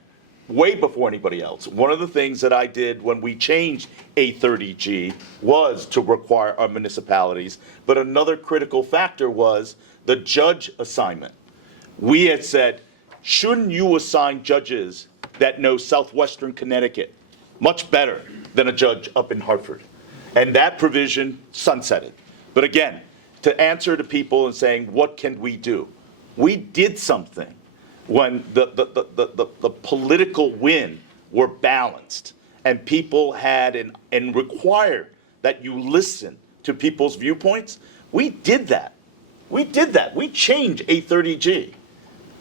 way before anybody else. One of the things that I did when we changed 830G was to require our municipalities, but another critical factor was the judge assignment. We had said, shouldn't you assign judges that know Southwestern Connecticut much better than a judge up in Hartford? And that provision sunsetted. But again, to answer to people and saying, what can we do? We did something when the political wind were balanced and people had and required that you listen to people's viewpoints. We did that. We did that. We changed 830G.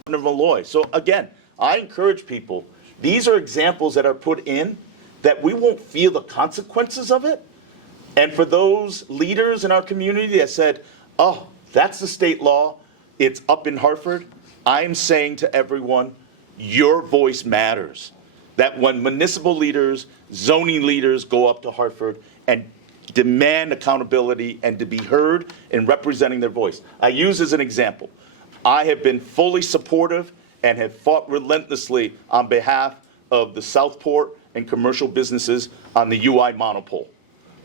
Malloy. So again, I encourage people, these are examples that are put in that we won't feel the consequences of it. And for those leaders in our community that said, oh, that's the state law, it's up in Hartford, I'm saying to everyone, your voice matters. That when municipal leaders, zoning leaders go up to Hartford and demand accountability and to be heard in representing their voice. I use as an example, I have been fully supportive and have fought relentlessly on behalf of the Southport and commercial businesses on the UI monopole.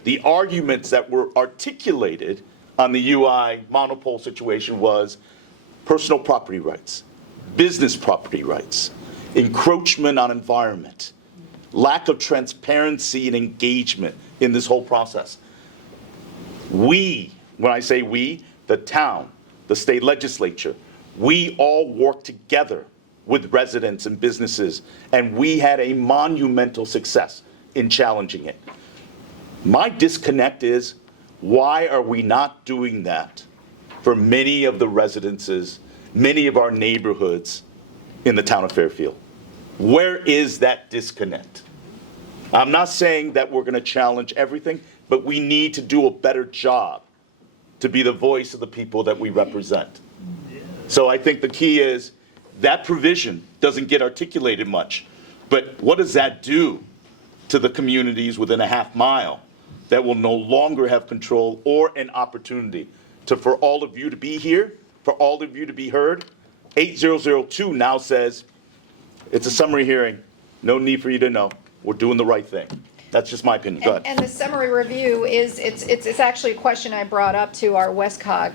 The arguments that were articulated on the UI monopole situation was personal property rights, business property rights, encroachment on environment, lack of transparency and engagement in this whole process. We, when I say we, the town, the state legislature, we all work together with residents and businesses, and we had a monumental success in challenging it. My disconnect is, why are we not doing that for many of the residences, many of our neighborhoods in the town of Fairfield? Where is that disconnect? I'm not saying that we're going to challenge everything, but we need to do a better job to be the voice of the people that we represent. So I think the key is that provision doesn't get articulated much, but what does that do to the communities within a half mile that will no longer have control or an opportunity to, for all of you to be here, for all of you to be heard? 8002 now says, it's a summary hearing, no need for you to know, we're doing the right thing. That's just my opinion. Go ahead. And the summary review is, it's actually a question I brought up to our WestCog,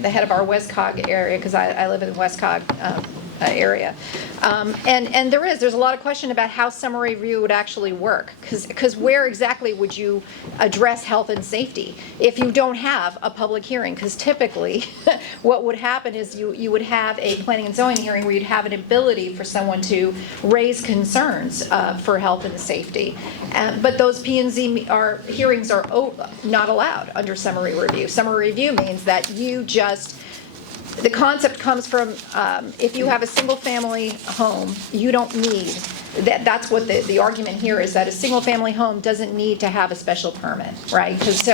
the head of our WestCog area, because I live in WestCog area. And there's a lot of question about how summary review would actually work, because where exactly would you address health and safety if you don't have a public hearing? Because typically, what would happen is you would have a planning and zoning hearing where you'd have an ability for someone to raise concerns for health and safety. But those P&Z hearings are not allowed under summary review. Summary review means that the concept comes from if you have a single-family home, you don't need, that's what the argument here is, that a single-family home doesn't need to have a special permit, right? Because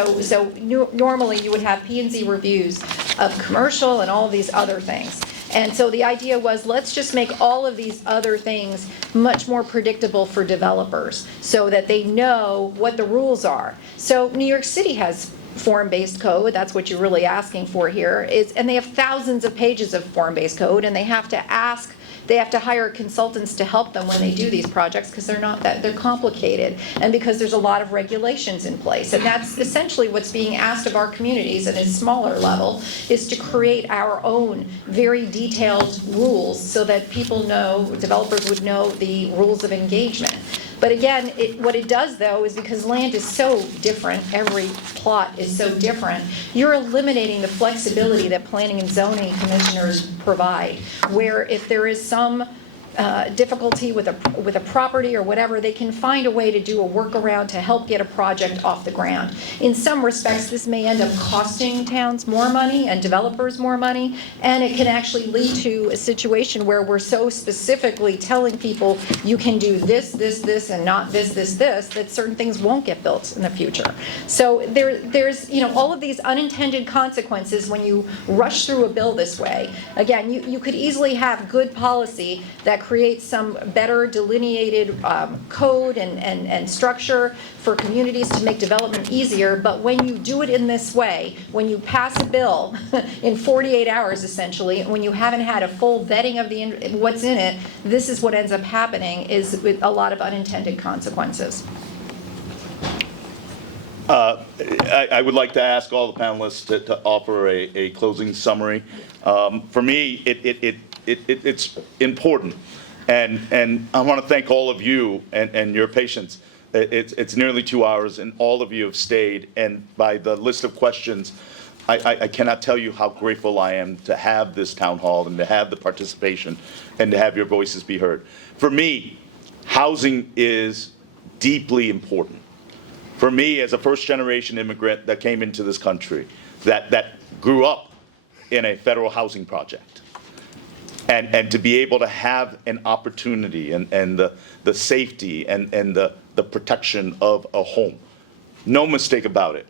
normally you would have P&Z reviews of commercial and all of these other things. And so the idea was, let's just make all of these other things much more predictable for developers so that they know what the rules are. So New York City has form-based code, that's what you're really asking for here, and they have thousands of pages of form-based code, and they have to hire consultants to help them when they do these projects, because they're complicated, and because there's a lot of regulations in place. And that's essentially what's being asked of our communities at a smaller level, is to create our own very detailed rules so that developers would know the rules of engagement. But again, what it does, though, is because land is so different, every plot is so different, you're eliminating the flexibility that planning and zoning commissioners provide, where if there is some difficulty with a property or whatever, they can find a way to do a workaround to help get a project off the ground. In some respects, this may end up costing towns more money and developers more money, and it can actually lead to a situation where we're so specifically telling people you can do this, and not this, that certain things won't get built in the future. So there's all of these unintended consequences when you rush through a bill this way. Again, you could easily have good policy that creates some better delineated code and structure for communities to make development easier, but when you do it in this way, when you pass a bill in 48 hours essentially, when you haven't had a full vetting of what's in it, this is what ends up happening, is with a lot of unintended consequences. I would like to ask all the panelists to offer a closing summary. For me, it's important. And I want to thank all of you and your patience. It's nearly 2 hours, and all of you have stayed. And by the list of questions, I cannot tell you how grateful I am to have this town hall and to have the participation and to have your voices be heard. For me, housing is deeply important. For me, as a first-generation immigrant that came into this country, that grew up in a federal housing project, and to be able to have an opportunity and the safety and the protection of a home. No mistake about it.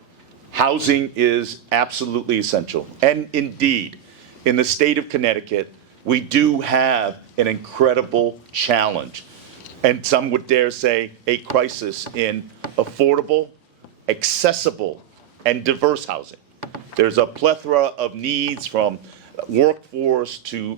Housing is absolutely essential. And indeed, in the state of Connecticut, we do have an incredible challenge, and some would dare say a crisis in affordable, accessible, and diverse housing. There's a plethora of needs, from workforce to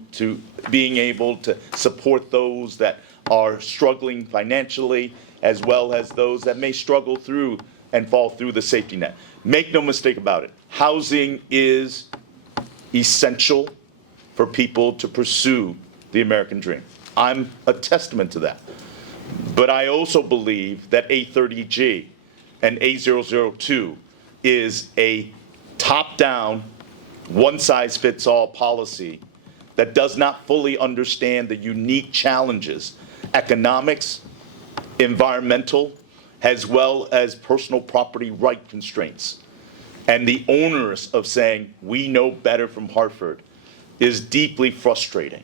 being able to support those that are struggling financially, as well as those that may struggle through and fall through the safety net. Make no mistake about it. Housing is essential for people to pursue the American dream. I'm a testament to that. But I also believe that A30G and A002 is a top-down, one-size-fits-all policy that does not fully understand the unique challenges, economics, environmental, as well as personal property right constraints. And the onerous of saying, we know better from Hartford, is deeply frustrating.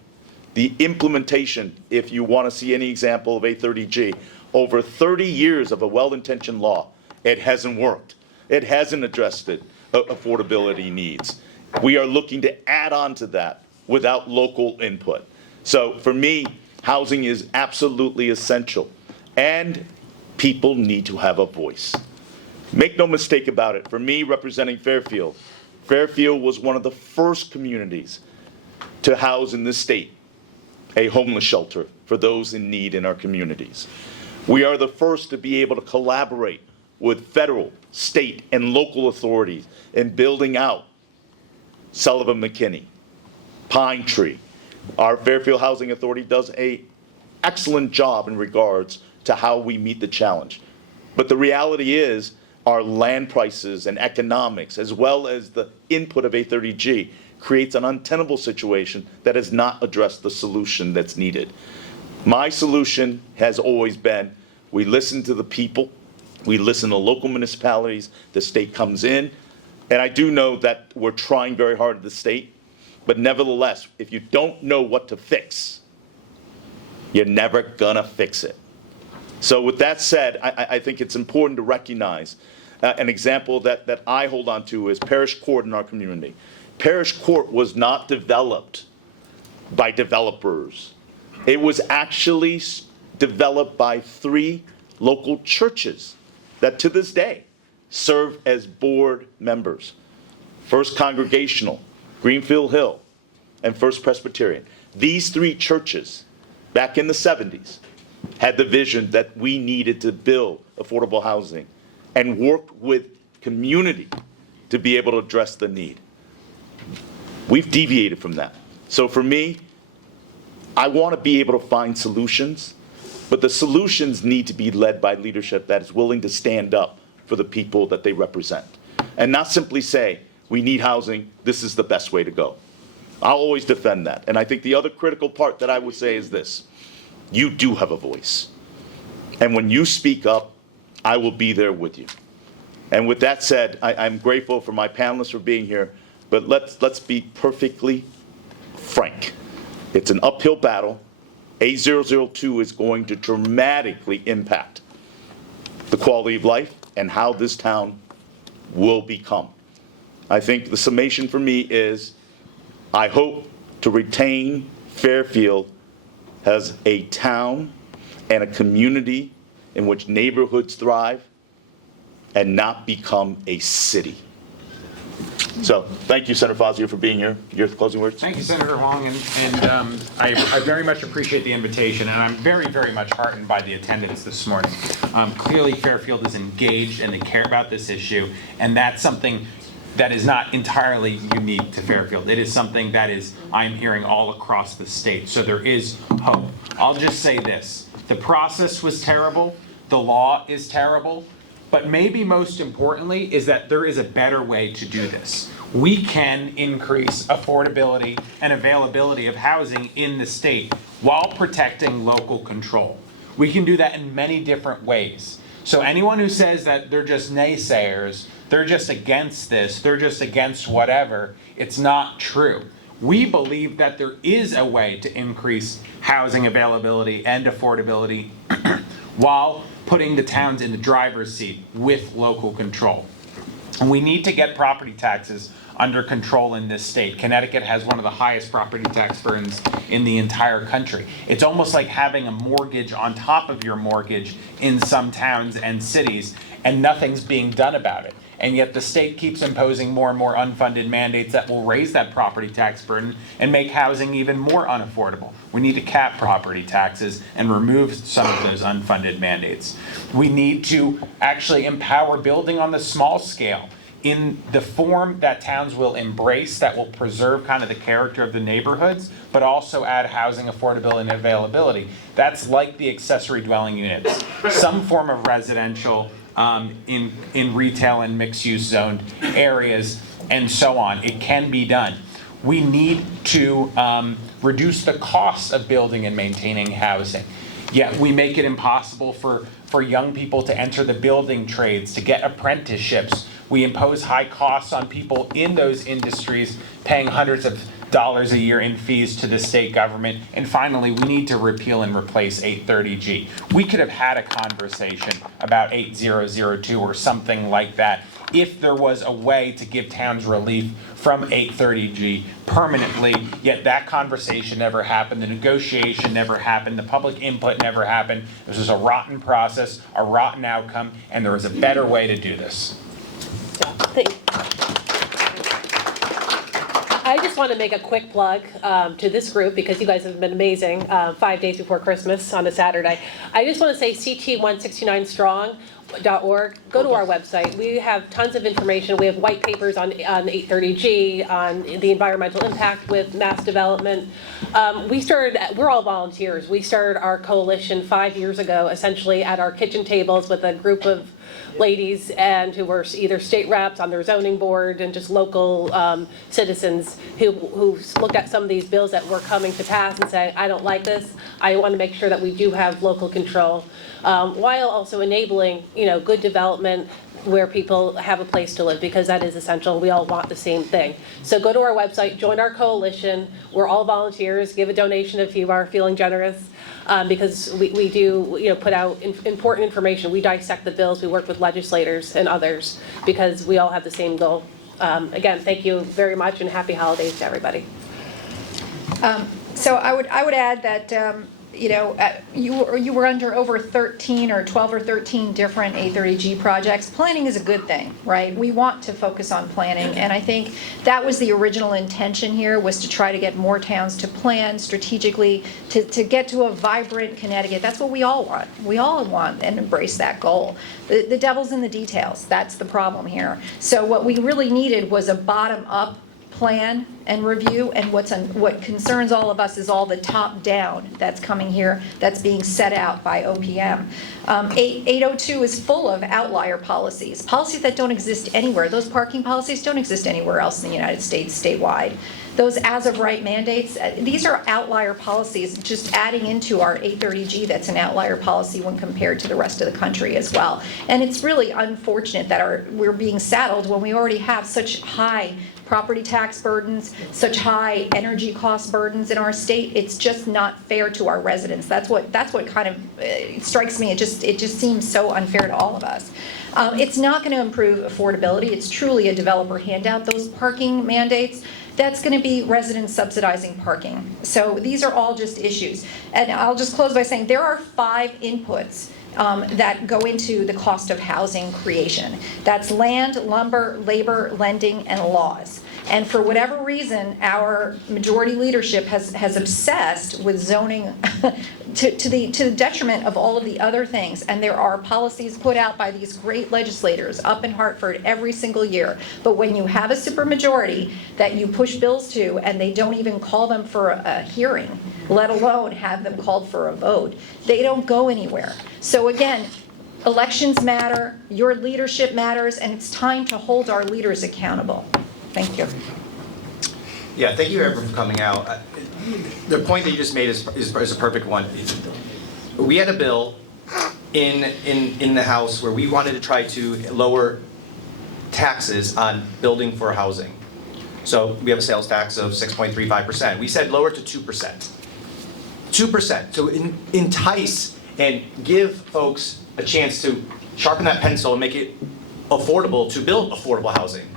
The implementation, if you want to see any example of A30G, over 30 years of a well-intentioned law, it hasn't worked. It hasn't addressed affordability needs. We are looking to add on to that without local input. So for me, housing is absolutely essential, and people need to have a voice. Make no mistake about it, for me, representing Fairfield, Fairfield was one of the first communities to house in this state a homeless shelter for those in need in our communities. We are the first to be able to collaborate with federal, state, and local authorities in building out Sullivan McKinney, Pine Tree, Our Fairfield Housing Authority does an excellent job in regards to how we meet the challenge. But the reality is our land prices and economics, as well as the input of 830G, creates an untenable situation that has not addressed the solution that's needed. My solution has always been, we listen to the people, we listen to local municipalities, the state comes in, and I do know that we're trying very hard at the state, but nevertheless, if you don't know what to fix, you're never gonna fix it. So with that said, I think it's important to recognize an example that I hold on to is Parish Court in our community. Parish Court was not developed by developers. It was actually developed by 3 local churches that to this day serve as board members. First Congregational, Greenfield Hill, and First Presbyterian. These 3 churches, back in the 70s, had the vision that we needed to build affordable housing and worked with community to be able to address the need. We've deviated from that. So for me, I want to be able to find solutions, but the solutions need to be led by leadership that is willing to stand up for the people that they represent. And not simply say, we need housing, this is the best way to go. I'll always defend that. And I think the other critical part that I would say is this: you do have a voice. And when you speak up, I will be there with you. And with that said, I'm grateful for my panelists for being here, but let's be perfectly frank. It's an uphill battle. 8002 is going to dramatically impact the quality of life and how this town will become. I think the summation for me is, I hope to retain Fairfield as a town and a community in which neighborhoods thrive and not become a city. So, thank you, Senator Fazio, for being here. Your closing words? Thank you, Senator Hwang, and I very much appreciate the invitation, and I'm very, very much heartened by the attendance this morning. Clearly, Fairfield is engaged and they care about this issue, and that's something that is not entirely unique to Fairfield. It is something that is, I'm hearing all across the state, so there is hope. I'll just say this: the process was terrible, the law is terrible, but maybe most importantly is that there is a better way to do this. We can increase affordability and availability of housing in the state while protecting local control. We can do that in many different ways. So anyone who says that they're just naysayers, they're just against this, they're just against whatever, it's not true. We believe that there is a way to increase housing availability and affordability while putting the towns in the driver's seat with local control. And we need to get property taxes under control in this state. Connecticut has one of the highest property tax burdens in the entire country. It's almost like having a mortgage on top of your mortgage in some towns and cities, and nothing's being done about it. And yet the state keeps imposing more and more unfunded mandates that will raise that property tax burden and make housing even more unaffordable. We need to cap property taxes and remove some of those unfunded mandates. We need to actually empower building on the small scale in the form that towns will embrace, that will preserve kind of the character of the neighborhoods, but also add housing affordability and availability. That's like the accessory dwelling units, some form of residential in retail and mixed-use zoned areas, and so on. It can be done. We need to reduce the costs of building and maintaining housing. Yet we make it impossible for young people to enter the building trades, to get apprenticeships. We impose high costs on people in those industries, paying hundreds of dollars a year in fees to the state government. And finally, we need to repeal and replace 830G. We could have had a conversation about 8002 or something like that if there was a way to give towns relief from 830G permanently, yet that conversation never happened, the negotiation never happened, the public input never happened. This was a rotten process, a rotten outcome, and there was a better way to do this. I just want to make a quick plug to this group because you guys have been amazing 5 days before Christmas on a Saturday. I just want to say CT 169 strong. Go to our website. We have tons of information. We have white papers on 830G, on the environmental impact with mass development. We're all volunteers. We started our coalition 5 years ago, essentially at our kitchen tables with a group of ladies and who were either state reps on their zoning board and just local citizens who looked at some of these bills that were coming to pass and saying, I don't like this. I want to make sure that we do have local control, while also enabling, good development where people have a place to live, because that is essential. We all want the same thing. So go to our website, join our coalition. We're all volunteers. Give a donation if you are feeling generous, because we do put out important information. We dissect the bills. We work with legislators and others because we all have the same goal. Again, thank you very much and happy holidays to everybody. So I would add that, you were under over 13 or 12 or 13 different 830G projects. Planning is a good thing, right? We want to focus on planning, and I think that was the original intention here, was to try to get more towns to plan strategically, to get to a vibrant Connecticut. That's what we all want. We all want and embrace that goal. The devil's in the details. That's the problem here. So what we really needed was a bottom-up plan and review, and what concerns all of us is all the top-down that's coming here, that's being set out by OPM. 802 is full of outlier policies that don't exist anywhere. Those parking policies don't exist anywhere else in the United States statewide. Those as-of-right mandates, these are outlier policies, just adding into our 830G that's an outlier policy when compared to the rest of the country as well. And it's really unfortunate that we're being saddled when we already have such high property tax burdens, such high energy cost burdens in our state. It's just not fair to our residents. That's what kind of strikes me. It just seems so unfair to all of us. It's not going to improve affordability. It's truly a developer handout. Those parking mandates, that's going to be residents subsidizing parking. So these are all just issues. And I'll just close by saying there are 5 inputs that go into the cost of housing creation. That's land, lumber, labor, lending, and laws. And for whatever reason, our majority leadership has obsessed with zoning to the detriment of all of the other things. And there are policies put out by these great legislators up in Hartford every single year. But when you have a supermajority that you push bills to and they don't even call them for a hearing, let alone have them called for a vote, they don't go anywhere. So again, elections matter, your leadership matters, and it's time to hold our leaders accountable. Thank you. Yeah, thank you everyone for coming out. The point that you just made is a perfect one. We had a bill in the House where we wanted to try to lower taxes on building for housing. So we have a sales tax of 6.35%. We said lower to 2%. 2%. So entice and give folks a chance to sharpen that pencil and make it affordable to build affordable housing.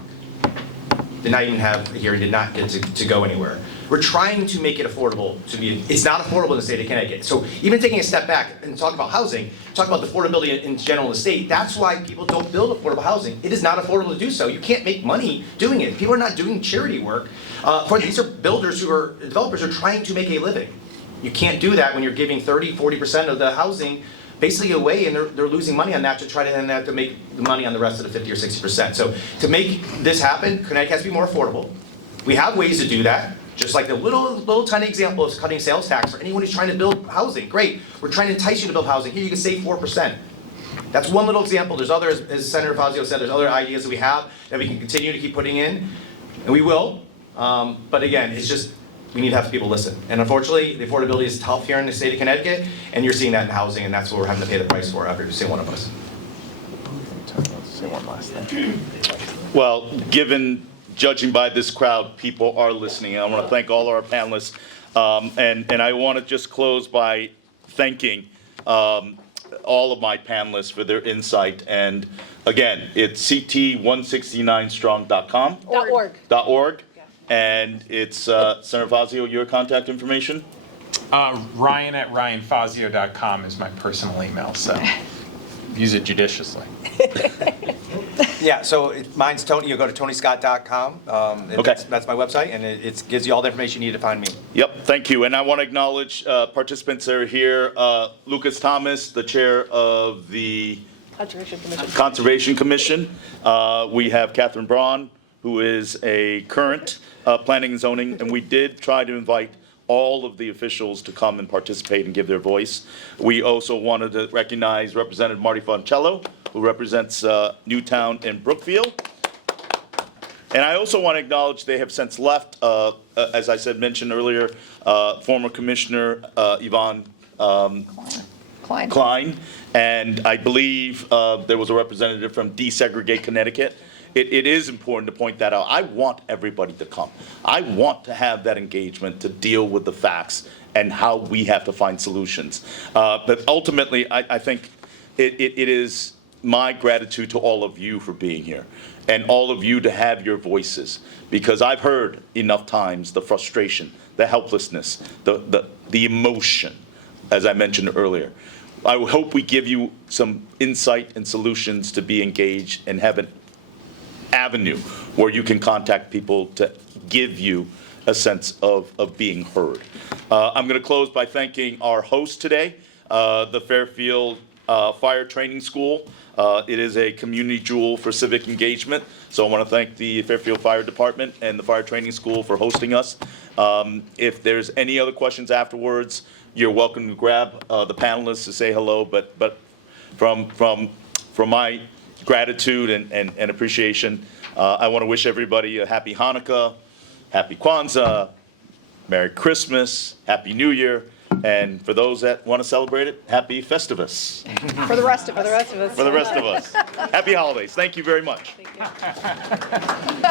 Did not even have a hearing, did not get to go anywhere. We're trying to make it affordable it's not affordable in the state of Connecticut. So even taking a step back and talk about housing, talk about the affordability in general in the state, that's why people don't build affordable housing. It is not affordable to do so. You can't make money doing it. People are not doing charity work. These are builders developers who are trying to make a living. You can't do that when you're giving 30, 40% of the housing basically away, and they're losing money on that to try to then have to make the money on the rest of the 50 or 60%. So to make this happen, Connecticut has to be more affordable. We have ways to do that, just like the little tiny example of cutting sales tax for anyone who's trying to build housing. Great, we're trying to entice you to build housing. Here you can save 4%. That's one little example. There's others, as Senator Fazio said, there's other ideas that we have that we can continue to keep putting in, and we will. But again, it's just, we need to have people listen. And unfortunately, the affordability is tough here in the state of Connecticut, and you're seeing that in housing, and that's what we're having to pay the price for every single one of us. Say one last thing. Well, judging by this crowd, people are listening. I want to thank all our panelists. And I want to just close by thanking all of my panelists for their insight. And again, it's ct169strong.com. .org. And it's, Senator Fazio, your contact information? Ryan at ryanfazio.com is my personal email, so use it judiciously. Yeah, so mine's Tony. You go to tonyscott.com. Okay. That's my website, and it gives you all the information you need to find me. Yep, thank you. And I want to acknowledge participants that are here. Lucas Thomas, the chair of the Conservation Commission. Conservation Commission. We have Catherine Braun, who is a current planning and zoning, and we did try to invite all of the officials to come and participate and give their voice. We also wanted to recognize Representative Marty Foncello, who represents Newtown and Brookfield. And I also want to acknowledge they have since left, as I mentioned earlier, former Commissioner Yvonne Klein, and I believe there was a representative from Desegregate Connecticut. It is important to point that out. I want everybody to come. I want to have that engagement to deal with the facts and how we have to find solutions. But ultimately, I think it is my gratitude to all of you for being here and all of you to have your voices, because I've heard enough times the frustration, the helplessness, the emotion, as I mentioned earlier. I hope we give you some insight and solutions to be engaged and have an avenue where you can contact people to give you a sense of being heard. I'm going to close by thanking our host today, the Fairfield Fire Training School. It is a community jewel for civic engagement, so I want to thank the Fairfield Fire Department and the Fire Training School for hosting us. If there's any other questions afterwards, you're welcome to grab the panelists to say hello, but from my gratitude and appreciation, I want to wish everybody a happy Hanukkah, happy Kwanzaa, Merry Christmas, Happy New Year, and for those that want to celebrate it, Happy Festivus. For the rest of us. For the rest of us. For the rest of us, Happy Holidays. Thank you very much. Thank you.